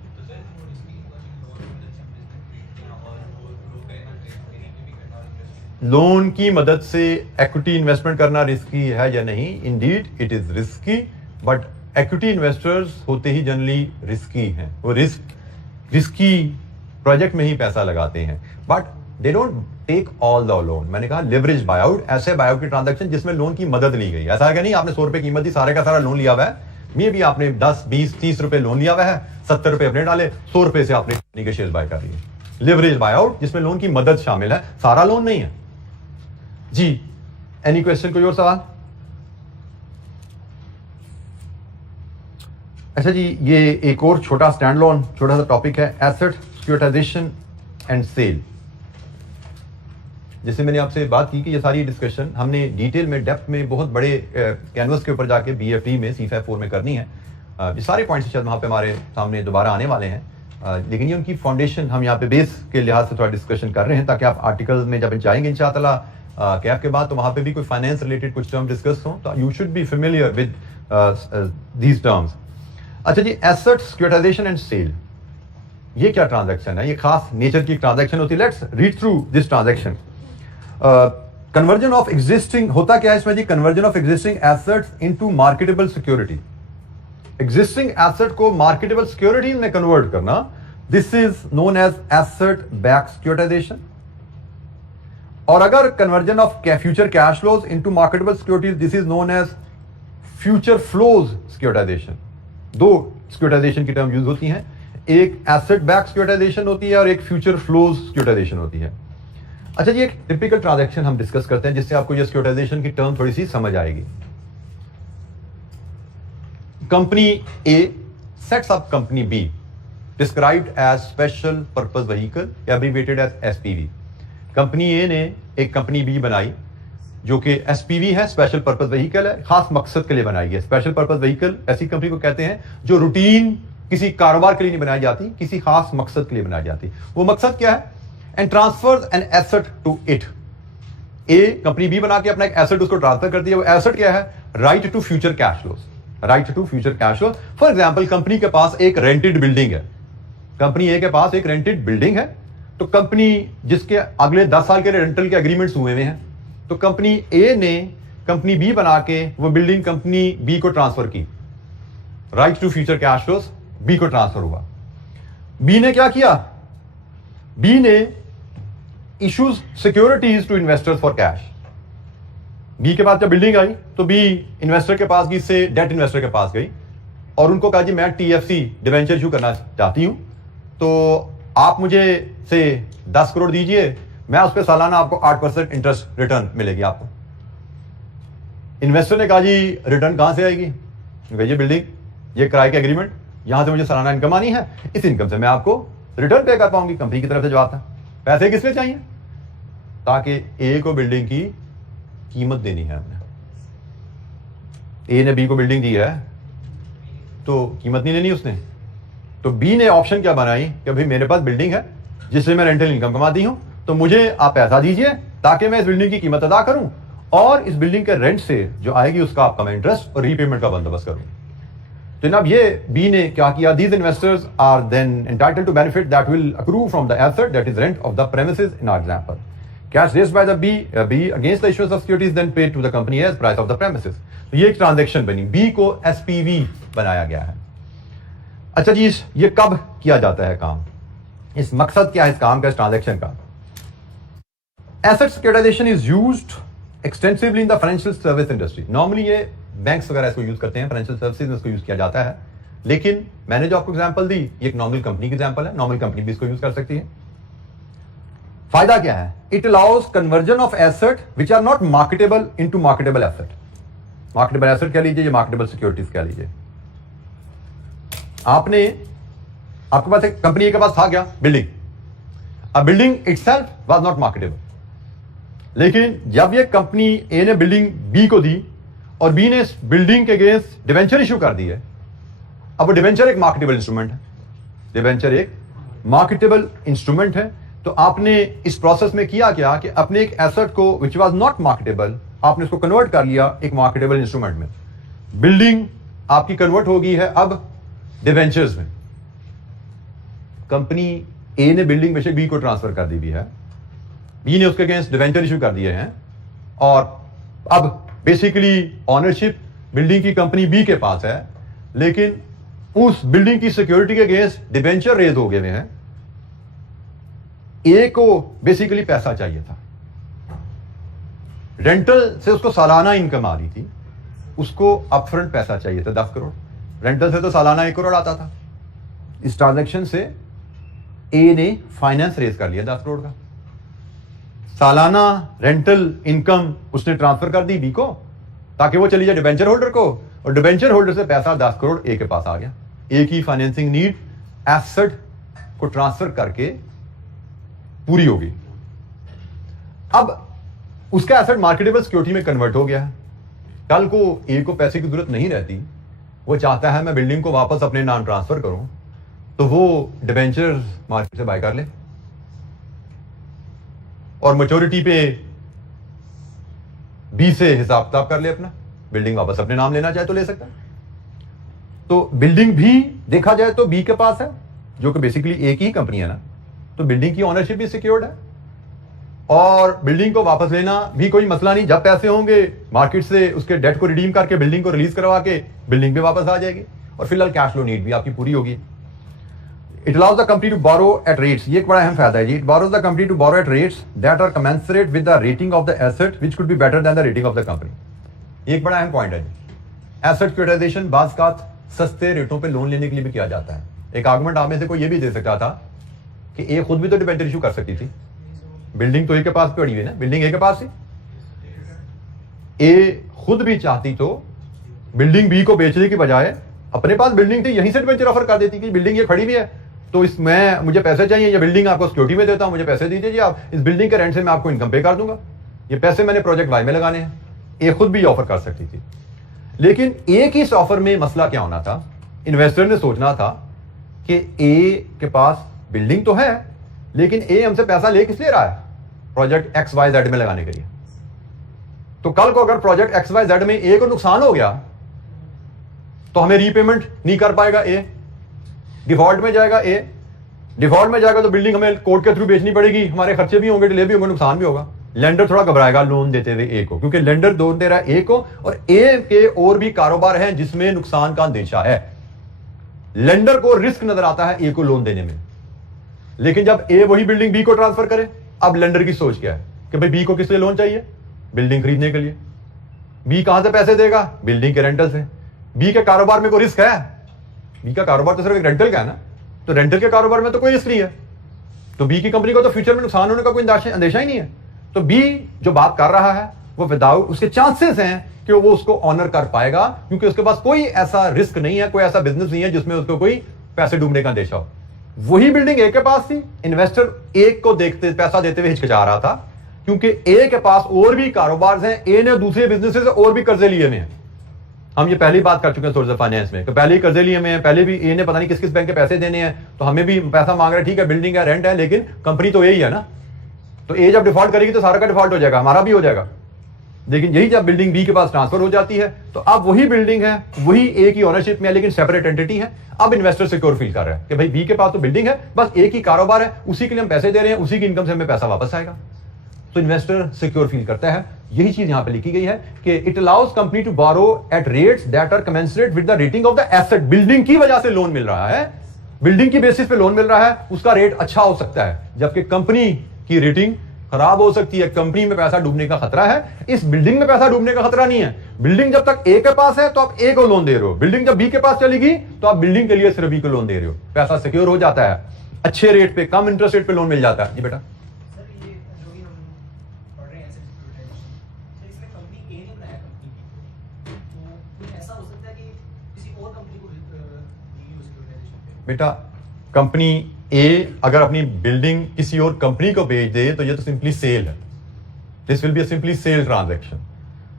लोन की मदद से इक्विटी इन्वेस्टमेंट करना रिस्की है या नहीं? Indeed it is risky, but equity investors होते ही जनरली रिस्की हैं। वो रिस्की प्रोजेक्ट में ही पैसा लगाते हैं, but they don't take all the loan. मैंने कहा लिवरेज बायआउट, ऐसे बायआउट की ट्रांजैक्शन जिसमें लोन की मदद ली गई। ऐसा है नहीं आपने 100 रुपए कीमत दी, सारे का सारा लोन लिया हुआ है। मे भी आपने 10 20 30 रुपए लोन लिया हुआ है, 70 रुपए अपने डाले, 100 रुपए से आपने कंपनी के शेयर बाय कर लिए। लिवरेज बायआउट जिसमें लोन की मदद शामिल है, सारा लोन नहीं है। जी एनी क्वेश्चन? कोई और सवाल? अच्छा जी, ये एक और छोटा स्टैंड लोन, छोटा सा टॉपिक है, एसेट सिक्योरिटाइजेशन एंड सेल। जैसे मैंने आपसे बात की कि ये सारी डिस्कशन हमने डिटेल में, डेप्थ में, बहुत बड़े कैनवस के ऊपर जाके BFD में C5 4 में करनी है। ये सारे पॉइंट्स शायद वहां पे हमारे सामने दोबारा आने वाले हैं। लेकिन ये उनकी फाउंडेशन हम यहाँ पे बेस के लिहाज से थोड़ा डिस्कशन कर रहे हैं ताकि आप आर्टिकल में जब जाएंगे इंशाअल्लाह कैप के बाद तो वहाँ पे भी कोई फाइनेंस रिलेटेड कुछ टर्म डिस्कस हो तो you should be familiar with these terms. अच्छा जी, एसेट सिक्योरिटाइजेशन एंड सेल, ये क्या ट्रांजैक्शन है? ये खास नेचर की ट्रांजैक्शन होती है। Let's read through this transaction. Conversion of existing, होता क्या है इसमें जी? Conversion of existing assets into marketable security, existing asset को मार्केटेबल सिक्योरिटी में कन्वर्ट करना, this is known as asset back securitization. और अगर conversion of future cash flows into marketable securities, this is known as future flows securitization. दो securitization की term use होती हैं, एक एसेट बैक सिक्योरिटाइजेशन होती है और एक फ्यूचर फ्लोज सिक्योरिटाइजेशन होती है। अच्छा जी, एक टिपिकल ट्रांजैक्शन हम डिस्कस करते हैं जिससे आपको ये सिक्योरिटाइजेशन की टर्म थोड़ी सी समझ आएगी। Company A sets up company B, described as special purpose vehicle, abbreviated as SPV. Company A ने एक कंपनी बी बनाई जो कि एसपीवी है, स्पेशल पर्पस व्हीकल है, खास मकसद के लिए बनाई है। स्पेशल पर्पस व्हीकल ऐसी कंपनी को कहते हैं जो रूटीन किसी कारोबार के लिए नहीं बनाई जाती, किसी खास मकसद के लिए बनाई जाती। वो मकसद क्या है? And transfer an asset to it. A company B बना के अपना एक एसेट उसको ट्रांसफर करती है। वो एसेट क्या है? Right to future cash flows, right to future cash flow. For example, company के पास एक रेंटेड बिल्डिंग है, कंपनी ए के पास एक रेंटेड बिल्डिंग है, तो कंपनी जिसके अगले 10 साल के रेंटल के एग्रीमेंट्स हुए हुए हैं, तो कंपनी ए ने कंपनी बी बना के वो बिल्डिंग कंपनी बी को ट्रांसफर की, right to future cash flows B को ट्रांसफर हुआ। बी ने क्या किया? बी ने issues securities to investors for cash. B के पास जब बिल्डिंग आई तो बी इन्वेस्टर के पास गई, से डेट इन्वेस्टर के पास गई और उनको कहा जी मैं टीएफसी डिवेंचर इशू करना चाहती हूं, तो आप मुझे से 10 करोड़ दीजिए, मैं उस पर सालाना आपको 8% इंटरेस्ट रिटर्न मिलेगी आपको। इन्वेस्टर ने कहा जी रिटर्न कहां से आएगी? ये बिल्डिंग, ये किराए के एग्रीमेंट, यहां से मुझे सालाना इनकम आनी है, इस इनकम से मैं आपको रिटर्न पे कर पाऊंगी। कंपनी की तरफ से जवाब था। पैसे किस लिए चाहिए? ताकि ए को बिल्डिंग की कीमत देनी है हमने। ए ने बी को बिल्डिंग दी है तो कीमत नहीं लेनी उसने, तो बी ने ऑप्शन क्या बनाई कि भाई मेरे पास बिल्डिंग है जिससे मैं रेंटल इनकम कमाती हूं, तो मुझे आप पैसा दीजिए ताकि मैं इस बिल्डिंग की कीमत अदा करूं और इस बिल्डिंग के रेंट से जो आएगी उसका आपका मैं इंटरेस्ट और रीपेमेंट का बंदोबस्त करूं। तो जनाब ये बी ने क्या किया? These investors are then entitled to benefit that will accrue from the asset that is rent of the premises in our example. Cash raised by the B against the issuance of securities then paid to the company as price of the premises. तो ये एक transaction बनी, B को SPV बनाया गया है। अच्छा जी, ये कब किया जाता है काम? इस मकसद क्या है इस काम का, इस ट्रांजैक्शन का? Asset securitization is used extensively in the financial service industry. Normally ये बैंक्स वगैरह इसको यूज करते हैं, फाइनेंशियल सर्विसेज में इसको यूज किया जाता है, लेकिन मैंने जो आपको एग्जांपल दी ये एक नॉर्मल कंपनी की एग्जांपल है, नॉर्मल कंपनी भी इसको यूज कर सकती है। फायदा क्या है? It allows conversion of asset which are not marketable into marketable asset. Marketable asset कह लीजिए, मार्केटेबल सिक्योरिटीज कह लीजिए। आपके पास एक कंपनी के पास था क्या? बिल्डिंग। अब building itself was not marketable, लेकिन जब ये कंपनी ए ने बिल्डिंग बी को दी और बी ने इस बिल्डिंग के अगेंस्ट डिवेंचर इशू कर दी है, अब वो डिवेंचर एक मार्केटेबल इंस्ट्रूमेंट है, डिवेंचर एक मार्केटेबल इंस्ट्रूमेंट है, तो आपने इस प्रोसेस में किया क्या कि अपने एक एसेट को विच वाज नॉट मार्केटेबल आपने उसको कन्वर्ट कर लिया एक मार्केटेबल इंस्ट्रूमेंट में। बिल्डिंग आपकी कन्वर्ट हो गई है अब डिवेंचर्स में। कंपनी ए ने बिल्डिंग में से बी को ट्रांसफर कर दी भी है, बी ने उसके अगेंस्ट डिवेंचर इशू कर दिए हैं और अब बेसिकली ऑनरशिप बिल्डिंग की कंपनी बी के पास है, लेकिन उस बिल्डिंग की सिक्योरिटी के अगेंस्ट डिवेंचर रेज हो गए हैं। ए को बेसिकली पैसा चाहिए था, रेंटल से उसको सालाना इनकम आ रही थी, उसको अपफ्रंट पैसा चाहिए था 10 करोड़। रेंटल से तो सालाना 1 करोड़ आता था। इस ट्रांजैक्शन से ए ने फाइनेंस रेज कर लिया 10 करोड़ का, सालाना रेंटल इनकम उसने ट्रांसफर कर दी बी को ताकि वो चली जाए डिवेंचर होल्डर को, और डिवेंचर होल्डर से पैसा 10 करोड़ ए के पास आ गया। ए की फाइनेंसिंग नीड एसेट को ट्रांसफर करके पूरी होगी। अब उसका एसेट मार्केटेबल सिक्योरिटी में कन्वर्ट हो गया है। कल को ए को पैसे की जरूरत नहीं रहती, वो चाहता है मैं बिल्डिंग को वापस अपने नाम ट्रांसफर करूं, तो वो डिबेंचर मार्केट से बाय कर ले और मैच्योरिटी पे बी से हिसाब किताब कर ले अपना, बिल्डिंग वापस अपने नाम लेना चाहे तो ले सकता है। तो बिल्डिंग भी देखा जाए तो बी के पास है, जो कि बेसिकली एक ही कंपनी है ना, तो बिल्डिंग की ओनरशिप भी सिक्योर्ड है और बिल्डिंग को वापस लेना भी कोई मसला नहीं। जब पैसे होंगे मार्केट से उसके डेट को रिडीम करके बिल्डिंग को रिलीज करवा के बिल्डिंग भी वापस आ जाएगी और फिलहाल कैश फ्लो नीड भी आपकी पूरी होगी। It allows the company to borrow at rates, ये एक बड़ा अहम फायदा है जी। It borrows the company to borrow at rates that are commensurate with the rating of the asset which could be better than the rating of the company. ये एक बड़ा अहम पॉइंट है जी। एसेट सिक्योरिटाइजेशन बाज़ का सस्ते रेटों पे लोन लेने के लिए भी किया जाता है। एक आर्गुमेंट आप में से कोई ये भी दे सकता था कि ए खुद भी तो डिबेंचर इशू कर सकती थी, बिल्डिंग तो ए के पास पड़ी हुई है ना, बिल्डिंग ए के पास थी, ए खुद भी चाहती तो बिल्डिंग बी को बेचने की बजाय अपने पास बिल्डिंग थी यहीं से डिबेंचर ऑफर कर देती कि बिल्डिंग ये खड़ी हुई है तो इसमें मुझे पैसे चाहिए, ये बिल्डिंग आपको सिक्योरिटी में देता हूं, मुझे पैसे दीजिए जी, आप इस बिल्डिंग के रेंट से मैं आपको इनकम पे कर दूंगा, ये पैसे मैंने प्रोजेक्ट वाई में लगाने हैं। ए खुद भी ऑफर कर सकती थी, लेकिन ए की इस ऑफर में मसला क्या होना था, इन्वेस्टर ने सोचना था कि ए के पास बिल्डिंग तो है लेकिन ए हमसे पैसा ले किस ले रहा है, प्रोजेक्ट एक्स वाई जेड में लगाने के लिए। तो कल को अगर प्रोजेक्ट एक्स वाई जेड में ए को नुकसान हो गया तो हमें रीपेमेंट नहीं कर पाएगा ए, डिफॉल्ट में जाएगा ए, डिफॉल्ट में जाएगा तो बिल्डिंग हमें कोर्ट के थ्रू बेचनी पड़ेगी, हमारे खर्चे भी होंगे, डिले भी होंगे, नुकसान भी होगा। लेंडर थोड़ा घबराएगा लोन देते हुए ए को, क्योंकि लेंडर लोन दे रहा है ए को और ए के और भी कारोबार हैं जिसमें नुकसान का अंदेशा है। लेंडर को रिस्क नजर आता है ए को लोन देने में, लेकिन जब ए वही बिल्डिंग बी को ट्रांसफर करे, अब लेंडर की सोच क्या है कि भाई बी को किस लिए लोन चाहिए, बिल्डिंग खरीदने के लिए। बी कहां से पैसे देगा, बिल्डिंग के रेंटल से। बी के कारोबार में कोई रिस्क है, बी का कारोबार तो सिर्फ एक रेंटल का है ना, तो रेंटल के कारोबार में तो कोई रिस्क नहीं है, तो बी की कंपनी को तो फ्यूचर में नुकसान होने का कोई अंदेशा ही नहीं है। तो बी जो बात कर रहा है वो विदाउट, उसके चांसेस हैं कि वो उसको ऑनर कर पाएगा, क्योंकि उसके पास कोई ऐसा रिस्क नहीं है, कोई ऐसा बिजनेस नहीं है जिसमें उसको कोई पैसे डूबने का अंदेशा हो। वही बिल्डिंग ए के पास थी, इन्वेस्टर ए को देखते पैसा देते हुए हिचकिचा रहा था, क्योंकि ए के पास और भी कारोबार हैं, ए ने दूसरे बिजनेस से और भी कर्जे लिए हुए हैं। हम ये पहली बात कर चुके हैं सोर्स ऑफ फाइनेंस में, पहले ही कर्जे लिए हुए हैं, पहले भी ए ने पता नहीं किस किस बैंक के पैसे देने हैं, तो हमें भी पैसा मांग रहे हैं, ठीक है बिल्डिंग है, रेंट है, लेकिन कंपनी तो यही है ना, तो ए जब डिफॉल्ट करेगी तो सारा का डिफॉल्ट हो जाएगा, हमारा भी हो जाएगा। लेकिन यही जब बिल्डिंग बी के पास ट्रांसफर हो जाती है तो अब वही बिल्डिंग है, वही ए की ओनरशिप में है, लेकिन सेपरेट एंटिटी है। अब इन्वेस्टर सिक्योर फील कर रहा है कि भाई बी के पास तो बिल्डिंग है, बस एक ही कारोबार है, उसी के लिए हम पैसे दे रहे हैं, उसी की इनकम से हमें पैसा वापस आएगा, तो इन्वेस्टर सिक्योर फील करता है। यही चीज यहां पे लिखी गई है कि it allows company to borrow at rates that are commensurate with the rating of the asset. Building की वजह से लोन मिल रहा है, बिल्डिंग की बेसिस पे लोन मिल रहा है, उसका रेट अच्छा हो सकता है, जबकि कंपनी की रेटिंग खराब हो सकती है, कंपनी में पैसा डूबने का खतरा है। इस बिल्डिंग में पैसा डूबने का खतरा नहीं है, बिल्डिंग जब तक ए के पास है तो आप ए को लोन दे रहे हो, बिल्डिंग जब बी के पास चलेगी तो आप बिल्डिंग के लिए सिर्फ बी को लोन दे रहे हो, पैसा सिक्योर हो जाता है, अच्छे रेट पे, कम इंटरेस्ट रेट पे लोन मिल जाता है। जी बेटा, बेटा कंपनी ए अगर अपनी बिल्डिंग किसी और कंपनी को बेच दे तो ये तो सिंपली सेल है, this will be a simply sale transaction.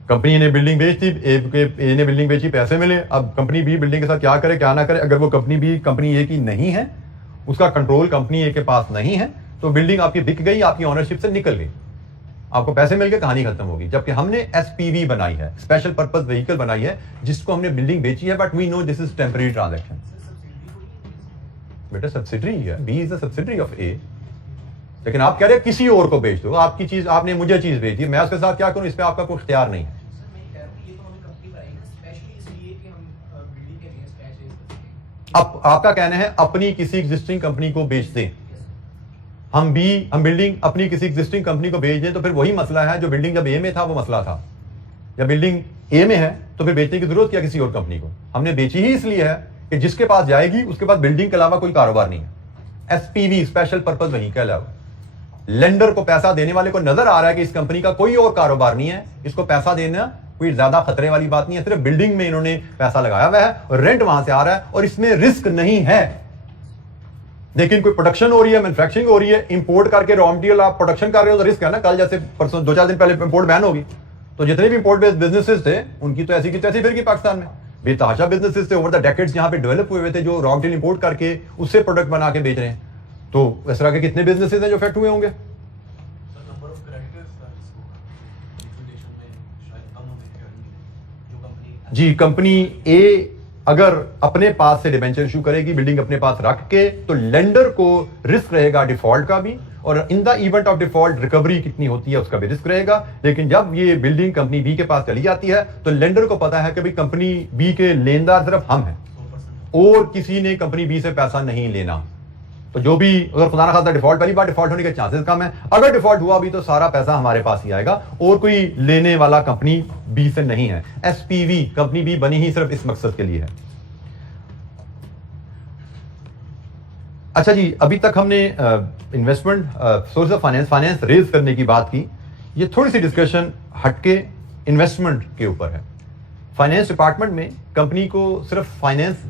Company ने बिल्डिंग बेच दी, ए ने बिल्डिंग बेची, पैसे मिले, अब कंपनी बी बिल्डिंग के साथ क्या करे क्या ना करे, अगर वो कंपनी बी कंपनी ए की नहीं है, उसका कंट्रोल कंपनी ए के पास नहीं है, तो बिल्डिंग आपकी बिक गई, आपकी ओनरशिप से निकल गई, आपको पैसे मिल गए, कहानी खत्म होगी। जबकि हमने एसपीवी बनाई है, स्पेशल पर्पस व्हीकल बनाई है, जिसको हमने बिल्डिंग बेची है, but we know this is temporary transaction. बेटा सब्सिडरी है, B is the subsidiary of A, लेकिन आप कह रहे हैं किसी और को बेच दो, आपकी चीज, आपने मुझे चीज बेची, मैं उसके साथ क्या करूं, इस पे आपका कोई इख्तियार नहीं है। अब आपका कहना है अपनी किसी एग्जिस्टिंग कंपनी को बेच दें, हम बिल्डिंग अपनी किसी एग्जिस्टिंग कंपनी को बेच दें, तो फिर वही मसला है जो बिल्डिंग जब ए में था वो मसला था। जब बिल्डिंग ए में है तो फिर बेचने की जरूरत क्या किसी और कंपनी को, हमने बेची ही इसलिए है कि जिसके पास जाएगी उसके पास बिल्डिंग के अलावा कोई कारोबार नहीं है। एसपीवी स्पेशल पर्पस व्हीकल है, लेंडर को पैसा देने वाले को नजर आ रहा है कि इस कंपनी का कोई और कारोबार नहीं है, इसको पैसा देना कोई ज्यादा खतरे वाली बात नहीं है, सिर्फ बिल्डिंग में इन्होंने पैसा लगाया हुआ है और रेंट वहां से आ रहा है और इसमें रिस्क नहीं है। लेकिन कोई प्रोडक्शन हो रही है, मैन्युफैक्चरिंग हो रही है, इंपोर्ट करके रॉ मटेरियल आप प्रोडक्शन कर रहे हो तो रिस्क है ना। कल जैसे परसों 2-4 दिन पहले इंपोर्ट बैन होगी, तो जितने भी इंपोर्ट बेस्ड बिजनेसेस थे उनकी तो ऐसी की तैसी फिर की पाकिस्तान में, बेतहाशा बिजनेसेस थे ओवर द डेकेड्स यहाँ पे डेवलप हुए थे, जो रॉ मटेरियल इंपोर्ट करके उससे प्रोडक्ट बना के बेच रहे हैं। तो इस तरह के कितने बिजनेसेस हैं जो इफेक्ट हुए होंगे? नंबर ऑफ क्रेडिटर्स लिक्विडेशन में शायद कम होने के जो कंपनी जी, कंपनी ए अगर अपने पास से डिबेंचर इशू करेगी बिल्डिंग अपने पास रख के, तो लेंडर को रिस्क रहेगा डिफॉल्ट का भी, और in the event of default recovery कितनी होती है उसका भी रिस्क रहेगा। लेकिन जब ये बिल्डिंग कंपनी बी के पास चली जाती है तो लेंडर को पता है कि भाई कंपनी बी के लेनदार सिर्फ हम हैं 100% और किसी ने कंपनी बी से पैसा नहीं लेना। तो जो भी अगर खुदा ना खास्ता डिफॉल्ट, पहली बार डिफॉल्ट होने के चांसेस कम है, अगर डिफॉल्ट हुआ भी तो सारा पैसा हमारे पास ही आएगा और कोई लेने वाला कंपनी बी से नहीं है। एसपीवी कंपनी बी बनी ही सिर्फ इस मकसद के लिए है। अच्छा जी, अभी तक हमने investment source of finance raise करने की बात की। ये थोड़ी सी डिस्कशन हटके इन्वेस्टमेंट के ऊपर है। फाइनेंस डिपार्टमेंट में कंपनी को सिर्फ फाइनेंस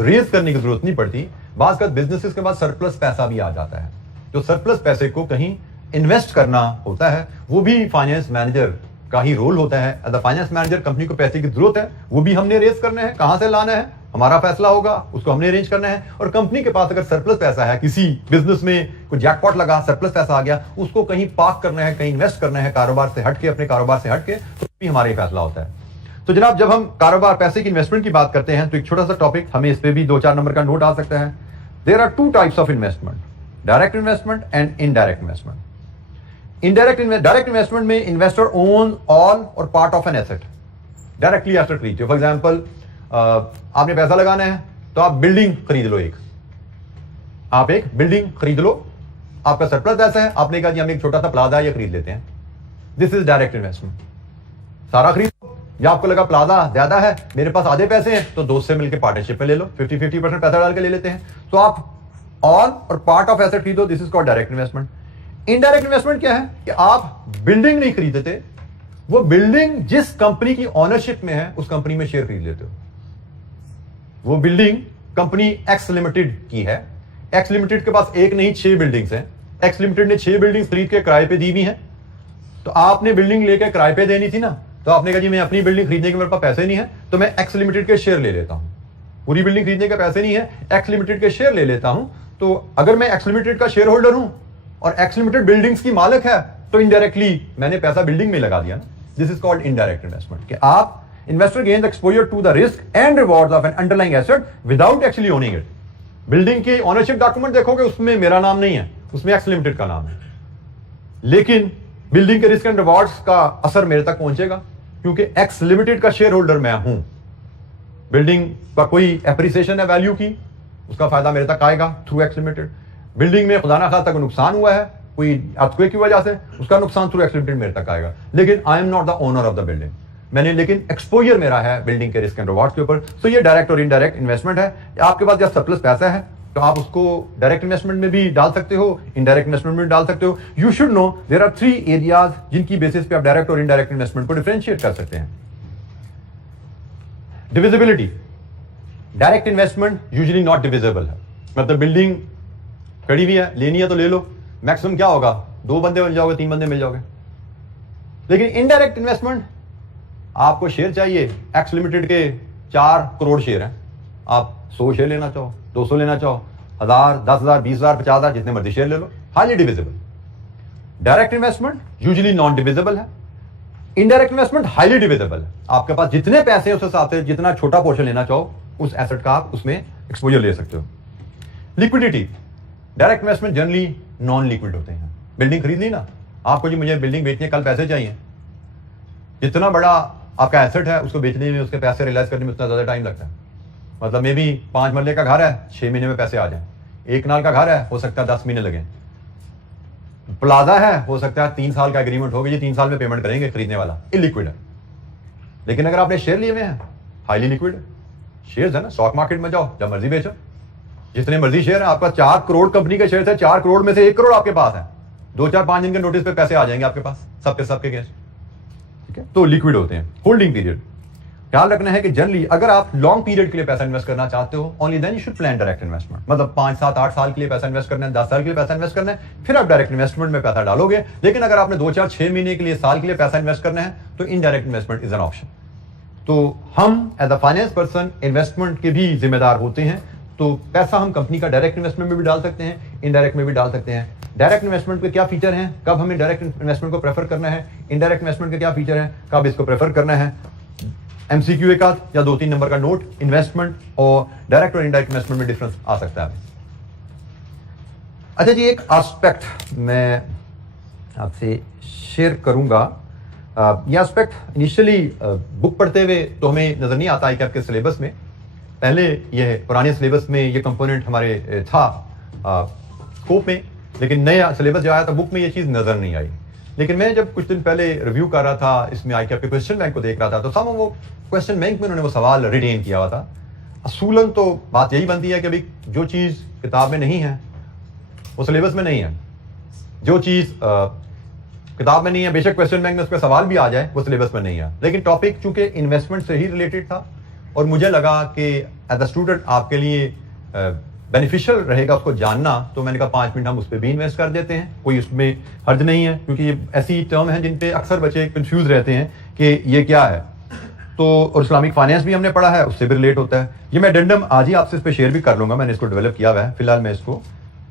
रेज करने की जरूरत नहीं पड़ती, बात कर बिजनेसेस के बाद सरप्लस पैसा भी आ जाता है। जो सरप्लस पैसे को कहीं इन्वेस्ट करना होता है वो भी फाइनेंस मैनेजर का ही रोल होता है। As a finance manager company को पैसे की जरूरत है, वो भी हमने रेज करना है, कहां से लाना है हमारा फैसला होगा, उसको हमने अरेंज करना है। और कंपनी के पास अगर सरप्लस पैसा है, किसी बिजनेस में कोई जैकपॉट लगा, सरप्लस पैसा आ गया, उसको कहीं पार्क करना है, कहीं इन्वेस्ट करना है कारोबार से हटके, अपने कारोबार से हटके, तो भी हमारा ही फैसला होता है। तो जनाब, जब हम कारोबार पैसे की इन्वेस्टमेंट की बात करते हैं तो एक छोटा सा टॉपिक हमें इस पे भी 2-4 नंबर का नोट आ सकता है। There are 2 types of investment, direct investment and indirect investment. Direct investment में इन्वेस्टर ओन ऑल और part of an asset, directly asset खरीदते हो। फॉर एग्जांपल, आपने पैसा लगाना है तो आप बिल्डिंग खरीद लो, आप एक बिल्डिंग खरीद लो, आपका सरप्लस पैसा है, आपने कहा जी हम एक छोटा सा प्लाजा ये खरीद लेते हैं, दिस इज डायरेक्ट इन्वेस्टमेंट। सारा खरीद लो, या आपको लगा प्लाजा ज्यादा है, मेरे पास आधे पैसे हैं, तो दोस्त से मिलकर पार्टनरशिप में ले लो, 50-50% पैसा डाल के ले लेते हैं। तो आप ऑल और पार्ट ऑफ एसेट खरीदो, this is called direct investment. Indirect investment क्या है कि आप बिल्डिंग नहीं खरीदते, वो बिल्डिंग जिस कंपनी की ऑनरशिप में है उस कंपनी में शेयर खरीद लेते हो। वो बिल्डिंग कंपनी एक्स लिमिटेड की है, एक्स लिमिटेड के पास एक नहीं 6 बिल्डिंग्स हैं, एक्स लिमिटेड ने 6 बिल्डिंग्स खरीद के किराए पे दी हुई हैं। तो आपने बिल्डिंग लेकर किराए पे देनी थी ना, तो आपने कहा जी मैं अपनी बिल्डिंग खरीदने के मेरे पास पैसे नहीं है, तो मैं एक्स लिमिटेड के शेयर ले लेता हूं। पूरी बिल्डिंग खरीदने के पैसे नहीं है, एक्स लिमिटेड के शेयर ले लेता हूं। तो अगर मैं एक्स लिमिटेड का शेयर होल्डर हूं और एक्स लिमिटेड बिल्डिंग्स की मालिक है, तो इनडायरेक्टली मैंने पैसा बिल्डिंग में लगा दिया ना। This is called indirect investment, कि आप investor gains exposure to the risk and rewards of an underlying asset without actually owning it. Building की ओनरशिप डॉक्यूमेंट देखोगे उसमें मेरा नाम नहीं है, उसमें एक्स लिमिटेड का नाम है, लेकिन बिल्डिंग के रिस्क एंड रिवॉर्ड्स का असर मेरे तक पहुंचेगा क्योंकि एक्स लिमिटेड का शेयर होल्डर मैं हूं। बिल्डिंग का कोई एप्रिसिएशन है वैल्यू की, उसका फायदा मेरे तक आएगा थ्रू एक्स लिमिटेड। बिल्डिंग में खुदा ना खास्ता कोई नुकसान हुआ है कोई अर्थक्वेक की वजह से, उसका नुकसान थ्रू एक्स लिमिटेड मेरे तक आएगा, लेकिन I am not the owner of the building. मैंने लेकिन एक्सपोजर मेरा है बिल्डिंग के रिस्क एंड रिवॉर्ड्स के ऊपर। सो ये डायरेक्ट और इनडायरेक्ट इन्वेस्टमेंट है। आपके पास जब सरप्लस पैसा है तो आप उसको डायरेक्ट इन्वेस्टमेंट में भी डाल सकते हो, इनडायरेक्ट इन्वेस्टमेंट में भी डाल सकते हो। You should know there are 3 areas जिनकी बेसिस पे आप डायरेक्ट और इनडायरेक्ट इन्वेस्टमेंट को डिफरेंशिएट कर सकते हैं। Divisibility, direct investment usually not divisible है, मतलब बिल्डिंग खड़ी हुई है, लेनी है तो ले लो, मैक्सिमम क्या होगा 2 बंदे मिल जाओगे, 3 बंदे मिल जाओगे। लेकिन इनडायरेक्ट इन्वेस्टमेंट, आपको शेयर चाहिए, एक्स लिमिटेड के 4 करोड़ शेयर हैं, आप 100 शेयर लेना चाहो, 200 लेना चाहो, 1000, 10,000, 20,000, 50,000, जितने मर्जी शेयर ले लो, highly divisible. Direct investment usually non divisible है, इनडायरेक्ट इन्वेस्टमेंट हाईली डिविजिबल है। आपके पास जितने पैसे हैं उस हिसाब से जितना छोटा पोर्शन लेना चाहो उस एसेट का आप उसमें एक्सपोजर ले सकते हो। Liquidity, direct investment generally non liquid होते हैं। बिल्डिंग खरीद ली ना, आपको जी मुझे बिल्डिंग बेचनी है, कल पैसे चाहिए, जितना बड़ा आपका एसेट है उसको बेचने में, उसके पैसे रियलाइज करने में उतना ज्यादा टाइम लगता है। मतलब मे बी 5 मरले का घर है, 6 महीने में पैसे आ जाए, 1 नाल का घर है, हो सकता है 10 महीने लगे। प्लाजा है, हो सकता है 3 साल का एग्रीमेंट हो गया, ये 3 साल में पेमेंट करेंगे, खरीदने वाला इलिक्विड है। लेकिन अगर आपने शेयर लिए हुए हैं, हाईली लिक्विड है। शेयर है ना, स्टॉक मार्केट में जाओ, जब मर्जी बेचो, जितने मर्जी शेयर है, आपका 4 करोड़ कंपनी के शेयर है, 4 करोड़ में से 1 करोड़ आपके पास है, 2-4-5 दिन के नोटिस पे पैसे आ जाएंगे आपके पास, सबके केस, ठीक है। तो लिक्विड होते हैं। होल्डिंग पीरियड, ख्याल रखना है कि जनरली अगर आप लॉन्ग पीरियड के लिए पैसा इन्वेस्ट करना चाहते हो, only then you should plan direct investment. मतलब 5, 7, 8 साल के लिए पैसा इन्वेस्ट करना है, 10 साल के लिए पैसा इन्वेस्ट करना है, फिर आप डायरेक्ट इन्वेस्टमेंट में पैसा डालोगे। लेकिन अगर आपने 2, 4, 6 महीने के लिए, साल के लिए पैसा इन्वेस्ट करना है, तो indirect investment is an option. तो हम as a finance person investment के भी जिम्मेदार होते हैं। तो पैसा हम कंपनी का डायरेक्ट इन्वेस्टमेंट में भी डाल सकते हैं, इनडायरेक्ट में भी डाल सकते हैं। डायरेक्ट इन्वेस्टमेंट के क्या फीचर हैं, कब हमें डायरेक्ट इन्वेस्टमेंट को प्रेफर करना है, इनडायरेक्ट इन्वेस्टमेंट के क्या फीचर हैं, कब इसको प्रेफर करना है। एमसीक्यू एक आध या 2-3 नंबर का नोट, इन्वेस्टमेंट और डायरेक्ट और इनडायरेक्ट इन्वेस्टमेंट में डिफरेंस आ सकता है। अच्छा जी, एक एस्पेक्ट मैं आपसे शेयर करूंगा। यह एस्पेक्ट इनिशियली बुक पढ़ते हुए तो हमें नजर नहीं आता है कि आपके सिलेबस में, पहले यह पुराने सिलेबस में ये कंपोनेंट हमारे था स्कोप में, लेकिन नया सिलेबस जो आया था बुक में ये चीज़ नज़र नहीं आई। लेकिन मैं जब कुछ दिन पहले रिव्यू कर रहा था इसमें आई के क्वेश्चन बैंक को देख रहा था, तो सब वो क्वेश्चन बैंक में उन्होंने वो सवाल रिटेन किया हुआ था। असूलन तो बात यही बनती है कि भाई जो चीज़ किताब में नहीं है वो सिलेबस में नहीं है, जो चीज़ किताब में नहीं है बेशक क्वेश्चन बैंक में उस पर सवाल भी आ जाए वो सिलेबस में नहीं है। लेकिन टॉपिक चूंकि इन्वेस्टमेंट से ही रिलेटेड था और मुझे लगा कि एज अ स्टूडेंट आपके लिए बेनिफिशियल रहेगा उसको जानना, तो मैंने कहा 5 मिनट हम उस पर भी इन्वेस्ट कर देते हैं, कोई उसमें हर्ज नहीं है, क्योंकि ये ऐसी टर्म है जिन पे अक्सर बच्चे कंफ्यूज रहते हैं कि ये क्या है। तो और इस्लामिक फाइनेंस भी हमने पढ़ा है, उससे भी रिलेट होता है। ये मैं एडेंडम आज ही आपसे इस पर शेयर भी कर लूंगा, मैंने इसको डेवलप किया हुआ है। फिलहाल मैं इसको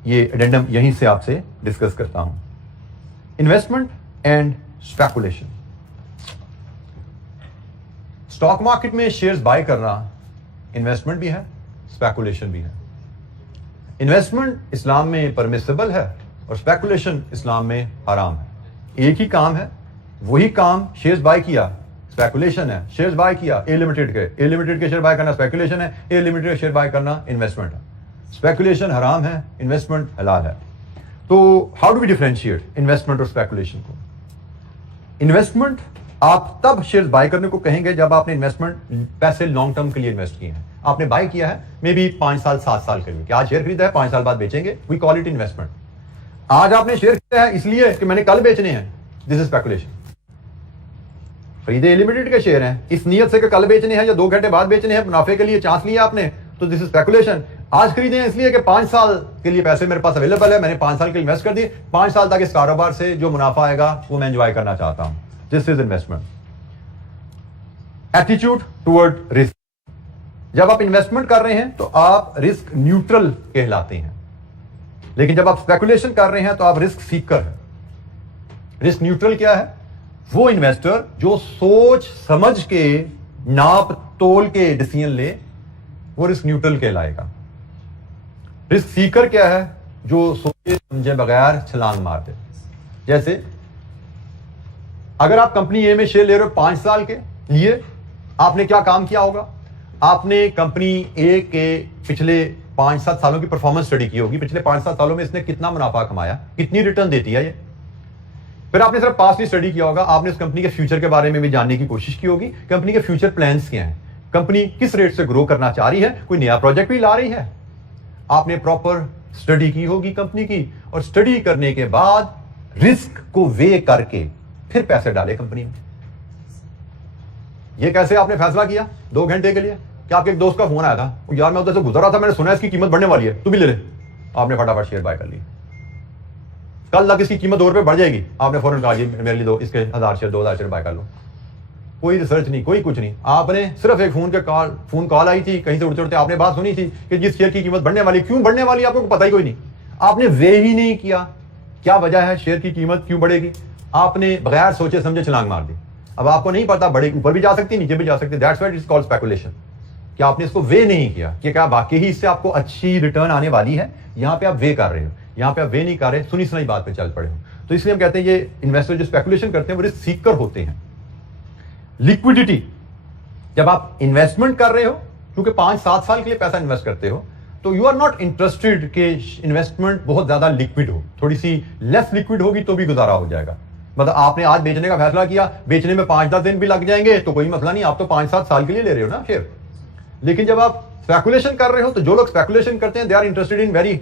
ये एडेंडम यहीं से आपसे डिस्कस करता हूं। Investment and speculation. Stock market में शेयर्स बाय करना इन्वेस्टमेंट भी है, स्पेकुलेशन भी है। इन्वेस्टमेंट इस्लाम में परमिसिबल है और स्पेकुलेशन इस्लाम में हराम है। एक ही काम है, वही काम शेयर्स बाय किया स्पेकुलेशन है, शेयर्स बाय किया ए लिमिटेड के शेयर बाय करना स्पेकुलेशन है, ए लिमिटेड के शेयर बाय करना इन्वेस्टमेंट है। स्पेकुलेशन हराम है, इन्वेस्टमेंट हलाल है। तो how do we differentiate investment और स्पेकुलेशन को? इन्वेस्टमेंट आप तब शेयर्स बाय करने को कहेंगे जब आपने इन्वेस्टमेंट पैसे लॉन्ग टर्म के लिए इन्वेस्ट किए हैं, आपने बाय किया है मे बी 5 साल 7 साल के लिए, कि आज शेयर खरीदा है 5 साल बाद बेचेंगे, वी कॉल इट इन्वेस्टमेंट। आज आपने शेयर खरीदा है इसलिए कि मैंने कल बेचने हैं, दिस इज स्पेकुलेशन। खरीदे लिमिटेड के शेयर हैं इस नियत से कि कल बेचने हैं या 2 घंटे बाद बेचने हैं, मुनाफे के लिए चांस लिया आपने, तो दिस इज स्पेकुलेशन। आज खरीदे हैं इसलिए कि 5 साल के लिए पैसे मेरे पास अवेलेबल है, मैंने 5 साल के लिए इन्वेस्ट कर दिए, 5 साल तक इस कारोबार से जो मुनाफा आएगा वो मैं एंजॉय करना चाहता हूं, this is investment. Attitude toward risk. जब आप इन्वेस्टमेंट कर रहे हैं तो आप रिस्क न्यूट्रल कहलाते हैं, लेकिन जब आप स्पेकुलेशन कर रहे हैं तो आप रिस्क सीकर हैं। रिस्क न्यूट्रल क्या है? वो इन्वेस्टर जो सोच समझ के नाप तोल के डिसीजन ले, वो रिस्क न्यूट्रल कहलाएगा। रिस्क सीकर क्या है? जो सोचे समझे बगैर छलांग मार दे। जैसे अगर आप कंपनी ए में शेयर ले रहे हो 5 साल के लिए, आपने क्या काम किया होगा? आपने कंपनी ए के पिछले 5-7 सालों की परफॉर्मेंस स्टडी की होगी, पिछले 5-7 सालों में इसने कितना मुनाफा कमाया, कितनी रिटर्न देती है ये। फिर आपने सिर्फ पास्ट ही स्टडी किया होगा, आपने इस कंपनी के फ्यूचर के बारे में भी जानने की कोशिश की होगी, कंपनी के फ्यूचर प्लान्स क्या हैं, कंपनी किस रेट से ग्रो करना चाह रही है, कोई नया प्रोजेक्ट भी ला रही है। आपने प्रॉपर स्टडी की होगी कंपनी की, और स्टडी करने के बाद रिस्क को वे करके फिर पैसे डाले कंपनी में। ये कैसे आपने फैसला किया 2 घंटे के लिए कि आपके एक दोस्त का फोन आया था, यार मैं उधर से गुजर रहा था, मैंने सुना इसकी कीमत बढ़ने वाली है, तू भी ले ले। आपने फटाफट शेयर बाय कर ली। कल तक इसकी कीमत 2 रुपए बढ़ जाएगी, आपने फौरन कहा जी मेरे लिए दो इसके 1000 शेयर 2000 शेयर बाय कर लो। कोई रिसर्च नहीं, कोई कुछ नहीं, आपने सिर्फ एक फोन कॉल आई थी कहीं से उड़ते उड़ते, आपने बात सुनी थी कि जिस शेयर की कीमत बढ़ने वाली, क्यों बढ़ने वाली आपको पता ही कोई नहीं, आपने वे ही नहीं किया क्या वजह है शेयर की कीमत क्यों बढ़ेगी, आपने बगैर सोचे समझे छलांग मार दी। अब आपको नहीं पता बढ़े ऊपर भी जा सकती नीचे भी जा सकती, that's why it is called speculation. कि आपने इसको वे नहीं किया कि क्या वाकई ही इससे आपको अच्छी रिटर्न आने वाली है, यहां पे आप वे कर रहे हो, यहां पे आप वे नहीं कर रहे, सुनी सुनाई बात पे चल पड़े हो। तो इसलिए हम कहते हैं ये इन्वेस्टर जो स्पेकुलेशन करते हैं वो रिस्क सीकर होते हैं। लिक्विडिटी, जब आप इन्वेस्टमेंट कर रहे हो, क्योंकि 5-7 साल के लिए पैसा इन्वेस्ट करते हो, तो यू आर नॉट इंटरेस्टेड कि इन्वेस्टमेंट बहुत ज्यादा लिक्विड हो, थोड़ी सी लेस लिक्विड होगी तो भी गुजारा हो जाएगा। मतलब आपने आज बेचने का फैसला किया, बेचने में 5-10 दिन भी लग जाएंगे तो कोई मसला नहीं, आप तो 5-7 साल के लिए ले रहे हो ना शेयर। लेकिन जब आप स्पेकुलेशन कर रहे हो, तो जो लोग स्पेकुलेशन करते हैं they are interested in very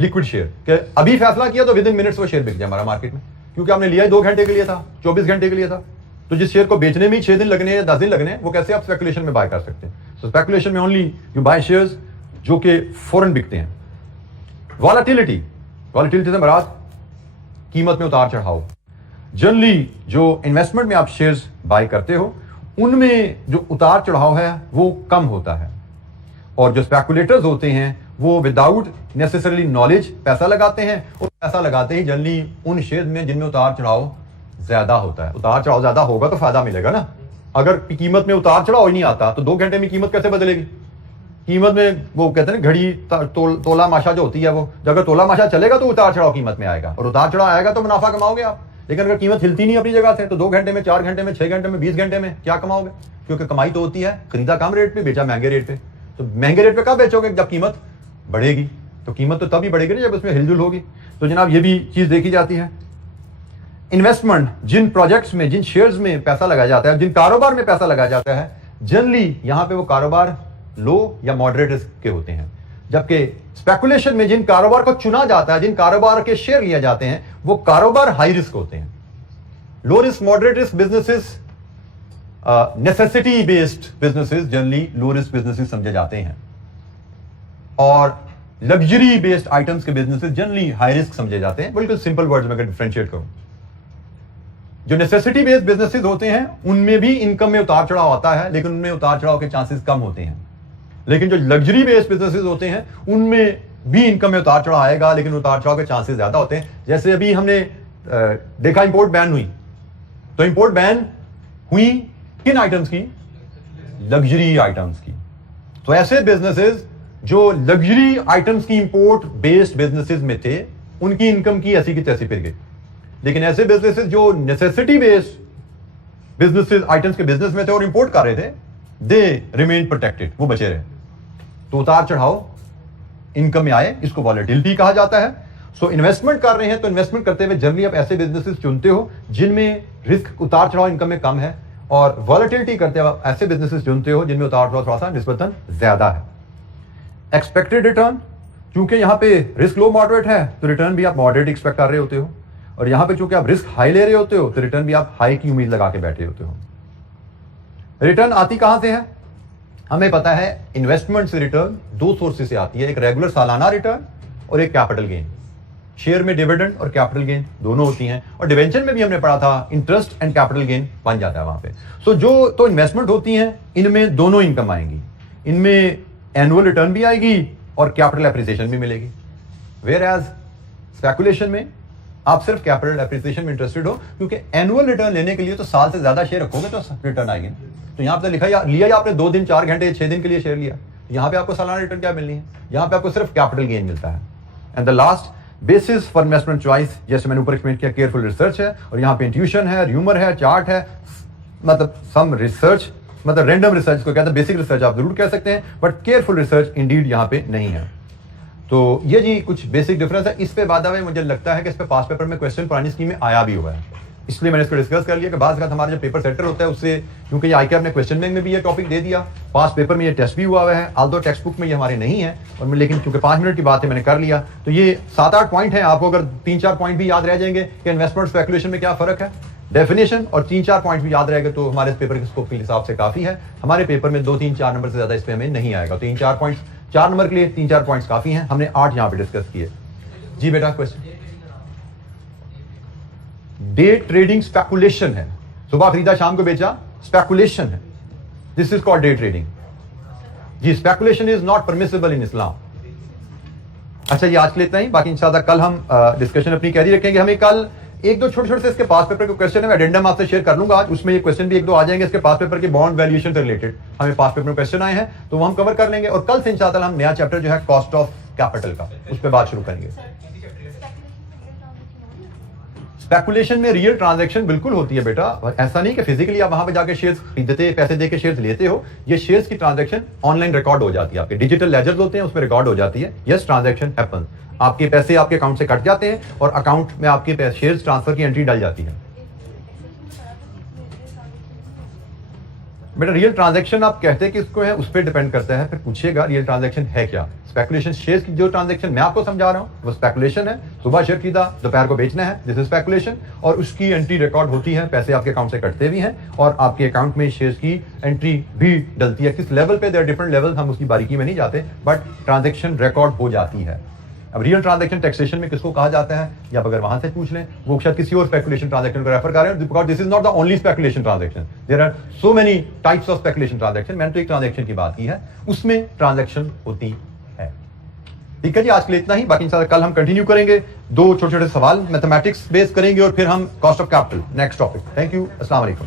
liquid share, कि अभी फैसला किया तो विद इन मिनट्स वो शेयर बिक जाए हमारा मार्केट में, क्योंकि आपने लिया 2 घंटे के लिए था, 24 घंटे के लिए था। तो जिस शेयर को बेचने में ही 6 दिन लगने या 10 दिन लगने हैं, वो कैसे आप स्पेकुलेशन में बाय कर सकते हैं? सो स्पेकुलेशन में ओनली यू बाय शेयर्स जो कि फौरन बिकते हैं। वॉलेटिलिटी, वॉलेटिलिटी से मुराद कीमत में उतार चढ़ाव। जनरली जो इन्वेस्टमेंट में आप शेयर्स बाय करते हो उनमें जो उतार चढ़ाव है वो कम होता है। और जो स्पेकुलेटर्स होते हैं वो विदाउट नेसेसरली नॉलेज पैसा लगाते हैं, और पैसा लगाते ही जनरली उन शेयर में जिनमें उतार चढ़ाव ज्यादा होता है। उतार चढ़ाव ज्यादा होगा तो फायदा मिलेगा ना। अगर कीमत में उतार चढ़ाव ही नहीं आता तो 2 घंटे में कीमत कैसे बदलेगी? कीमत में वो कहते हैं ना घड़ी तोला माशा जो होती है, वो अगर तोला माशा चलेगा तो उतार चढ़ाव कीमत में आएगा, और उतार चढ़ाव आएगा तो मुनाफा कमाओगे आप। लेकिन अगर कीमत हिलती नहीं अपनी जगह से तो 2 घंटे में, 4 घंटे में, 6 घंटे में, 20 घंटे में क्या कमाओगे? क्योंकि कमाई तो होती है खरीदा कम रेट पे, बेचा महंगे रेट पे। तो महंगे रेट पे कब बेचोगे? जब कीमत बढ़ेगी। तो कीमत तो तभी बढ़ेगी ना जब उसमें हिलजुल होगी। तो जनाब ये भी चीज देखी जाती है। इन्वेस्टमेंट, जिन प्रोजेक्ट्स में, जिन शेयर्स में पैसा लगाया जाता है, जिन कारोबार में पैसा लगाया जाता है, जनरली यहां पे वो कारोबार लो या मॉडरेट रिस्क के होते हैं। जबकि स्पेकुलेशन में जिन कारोबार को चुना जाता है, जिन कारोबार के शेयर लिए जाते हैं, वो कारोबार हाई रिस्क होते हैं। Low risk, moderate risk businesses, necessity based businesses generally low risk businesses समझे जाते हैं, और लग्जरी बेस्ड आइटम्स के बिजनेसेस जनरली हाई रिस्क समझे जाते हैं। बिल्कुल सिंपल वर्ड्स में अगर डिफरेंशिएट करूं, जो नेसेसिटी बेस्ड बिजनेसेस होते हैं उनमें भी इनकम में उतार चढ़ाव आता है, लेकिन उनमें उतार चढ़ाव के चांसेस कम होते हैं। लेकिन जो लग्जरी बेस्ड बिजनेसेस होते हैं उनमें भी इनकम में उतार चढ़ाव आएगा, लेकिन उतार चढ़ाव के चांसेस ज्यादा होते हैं। जैसे अभी हमने देखा इंपोर्ट बैन हुई, तो इंपोर्ट बैन हुई किन आइटम्स की? लग्जरी आइटम्स की। तो ऐसे बिजनेसेस जो लग्जरी आइटम्स की इंपोर्ट बेस्ड बिजनेसेस में थे, उनकी इनकम की ऐसी की तैसी फिर गई। लेकिन ऐसे बिजनेसेस जो नेसेसिटी बेस्ड बिजनेसेस आइटम्स के बिजनेस में थे और इंपोर्ट कर रहे थे, दे रिमेन प्रोटेक्टेड, वो बचे रहे। तो उतार चढ़ाव इनकम में आए, इसको वॉलेटिलिटी कहा जाता है। सो इन्वेस्टमेंट कर रहे हैं तो इन्वेस्टमेंट करते हुए जनरली आप ऐसे बिजनेसेस चुनते हो जिनमें रिस्क, उतार चढ़ाव इनकम में कम है, और वॉलेटिलिटी करते हुए आप ऐसे बिजनेसेस चुनते हो जिनमें उतार चढ़ाव थोड़ा सा निस्बतन ज्यादा है। एक्सपेक्टेड रिटर्न, चूंकि यहां पे रिस्क लो मॉडरेट है तो रिटर्न भी आप मॉडरेट एक्सपेक्ट कर रहे होते हो, और यहां पे चूंकि आप रिस्क हाई ले रहे होते हो तो रिटर्न भी आप हाई की उम्मीद लगा के बैठे होते हो। रिटर्न आती कहां से है? हमें पता है इन्वेस्टमेंट से रिटर्न 2 सोर्सेज से आती है, एक रेगुलर सालाना रिटर्न और एक कैपिटल गेन। शेयर में डिविडेंड और कैपिटल गेन दोनों होती हैं, और डिवेंचर में भी हमने पढ़ा था इंटरेस्ट एंड कैपिटल गेन बन जाता है वहां पे। सो जो तो इन्वेस्टमेंट होती हैं इनमें दोनों इनकम आएंगी, इनमें एनुअल रिटर्न भी आएगी और कैपिटल एप्रिसिएशन भी मिलेगी। वेयर एज स्पेकुलेशन में आप सिर्फ कैपिटल एप्रिसिएशन में इंटरेस्टेड हो, क्योंकि एनुअल रिटर्न लेने के लिए तो साल से ज्यादा शेयर रखोगे तो रिटर्न आएगी। तो यहां पे लिखा लिया या आपने 2 दिन, 4 घंटे, 6 दिन के लिए शेयर लिया, यहां पे आपको सालाना रिटर्न क्या मिलनी है? यहां पे आपको सिर्फ कैपिटल गेन मिलता है। And the last basis for investment choice, जैसे मैंने ऊपर एक्सप्लेन किया, केयरफुल रिसर्च है, और यहाँ पे इंट्यूशन है, र्यूमर है, चार्ट है, मतलब सम रिसर्च, मतलब रैंडम रिसर्च को कहते हैं, बेसिक रिसर्च आप जरूर कह सकते हैं, बट केयरफुल रिसर्च इंडीड यहाँ पे नहीं है। तो ये जी कुछ बेसिक डिफरेंस है। इस पे बाद में मुझे लगता है कि इस पे पास पेपर में क्वेश्चन पुरानी स्कीम में आया भी हुआ है, इसलिए मैंने इसको डिस्कस कर लिया कि बाद हमारा जो पेपर सेटर होता है उससे, क्योंकि ये आईकैप ने क्वेश्चन बैंक में भी ये टॉपिक दे दिया, पास पेपर में ये टेस्ट भी हुआ हुआ है, आल्दो टेक्स्ट बुक में ये हमारे नहीं है, और लेकिन चूंकि 5 मिनट की बात है मैंने कर लिया। तो ये 7-8 पॉइंट है, आपको अगर 3-4 पॉइंट भी याद रह जाएंगे कि इन्वेस्टमेंट स्पेकुलेशन में क्या फर्क है, डेफिनेशन, और 3-4 पॉइंट भी याद रहेगा तो हमारे इस पेपर के स्कोप के हिसाब से काफी है। हमारे पेपर में 2-3-4 नंबर से ज्यादा इस पे हमें नहीं आएगा। 3-4 पॉइंट, 4 नंबर के लिए 3-4 पॉइंट्स काफी हैं, हमने 8 यहाँ पे डिस्कस किए। जी बेटा, क्वेश्चन। डे ट्रेडिंग स्पेकुलेशन है, सुबह खरीदा शाम को बेचा, स्पेकुलेशन है, this is called day trading. जी, speculation is not permissible in Islam. अच्छा, ये आज के लिए इतना ही, बाकी इंशाल्लाह कल हम डिस्कशन अपनी कैरी रखेंगे। हमें कल 1-2 छोटे-छोटे से इसके पास पेपर के क्वेश्चन है, मैं एडेंडम आपसे शेयर कर लूंगा आज, उसमें ये क्वेश्चन भी 1-2 आ जाएंगे इसके पास पेपर के बॉन्ड वैल्यूएशन से रिलेटेड, हमें पास पेपर में क्वेश्चन आए हैं तो वो हम कवर कर लेंगे, और कल से इंशाल्लाह हम नया चैप्टर जो है कॉस्ट ऑफ कैपिटल का, उस पर बात शुरू करेंगे। स्पेकुलेशन में रियल ट्रांजैक्शन बिल्कुल होती है बेटा, ऐसा नहीं कि फिजिकली आप वहां पे जाके शेयर्स खरीदते, पैसे देके शेयर्स लेते हो। ये शेयर्स की ट्रांजैक्शन ऑनलाइन रिकॉर्ड हो जाती है, आपके डिजिटल लेजर्स होते हैं उसमें रिकॉर्ड हो जाती है। यस, ट्रांजैक्शन हैपन, आपके पैसे आपके अकाउंट से कट जाते हैं और अकाउंट में आपके शेयर्स ट्रांसफर की एंट्री डल जाती है। बेटा रियल ट्रांजैक्शन आप कहते कि इसको है, उस पर डिपेंड करता है, फिर पूछिएगा रियल ट्रांजैक्शन है क्या। स्पेकुलेशन, शेयर्स की जो ट्रांजैक्शन मैं आपको समझा रहा हूं वो स्पेकुलेशन है, सुबह शेयर खरीदा, दोपहर को बेचना है, दिस इज स्पेकुलेशन, और उसकी एंट्री रिकॉर्ड होती है, पैसे आपके अकाउंट से कटते भी हैं और आपके अकाउंट में शेयर्स की एंट्री भी डलती है। किस लेवल पे, देयर डिफरेंट लेवल, हम उसकी बारीकी में नहीं जाते, बट ट्रांजैक्शन रिकॉर्ड हो जाती है। अब रियल ट्रांजैक्शन टैक्सेशन में किसको कहा जाता है, या अगर वहां से पूछ लें, वो शायद किसी और स्पेकुलेशन ट्रांजैक्शन को रेफर कर रहे हैं, because this is not the only speculation transaction, there are so many types of speculation transaction. मैंने तो एक ट्रांजैक्शन की बात की है, उसमें ट्रांजैक्शन होती है। ठीक है जी, आज के लिए इतना ही, बाकी इंशाल्लाह कल हम कंटिन्यू करेंगे, 2 छोटे छोटे सवाल मैथमेटिक्स बेस करेंगे और फिर हम cost of capital next topic. Thank you, अस्सलाम वालेकुम।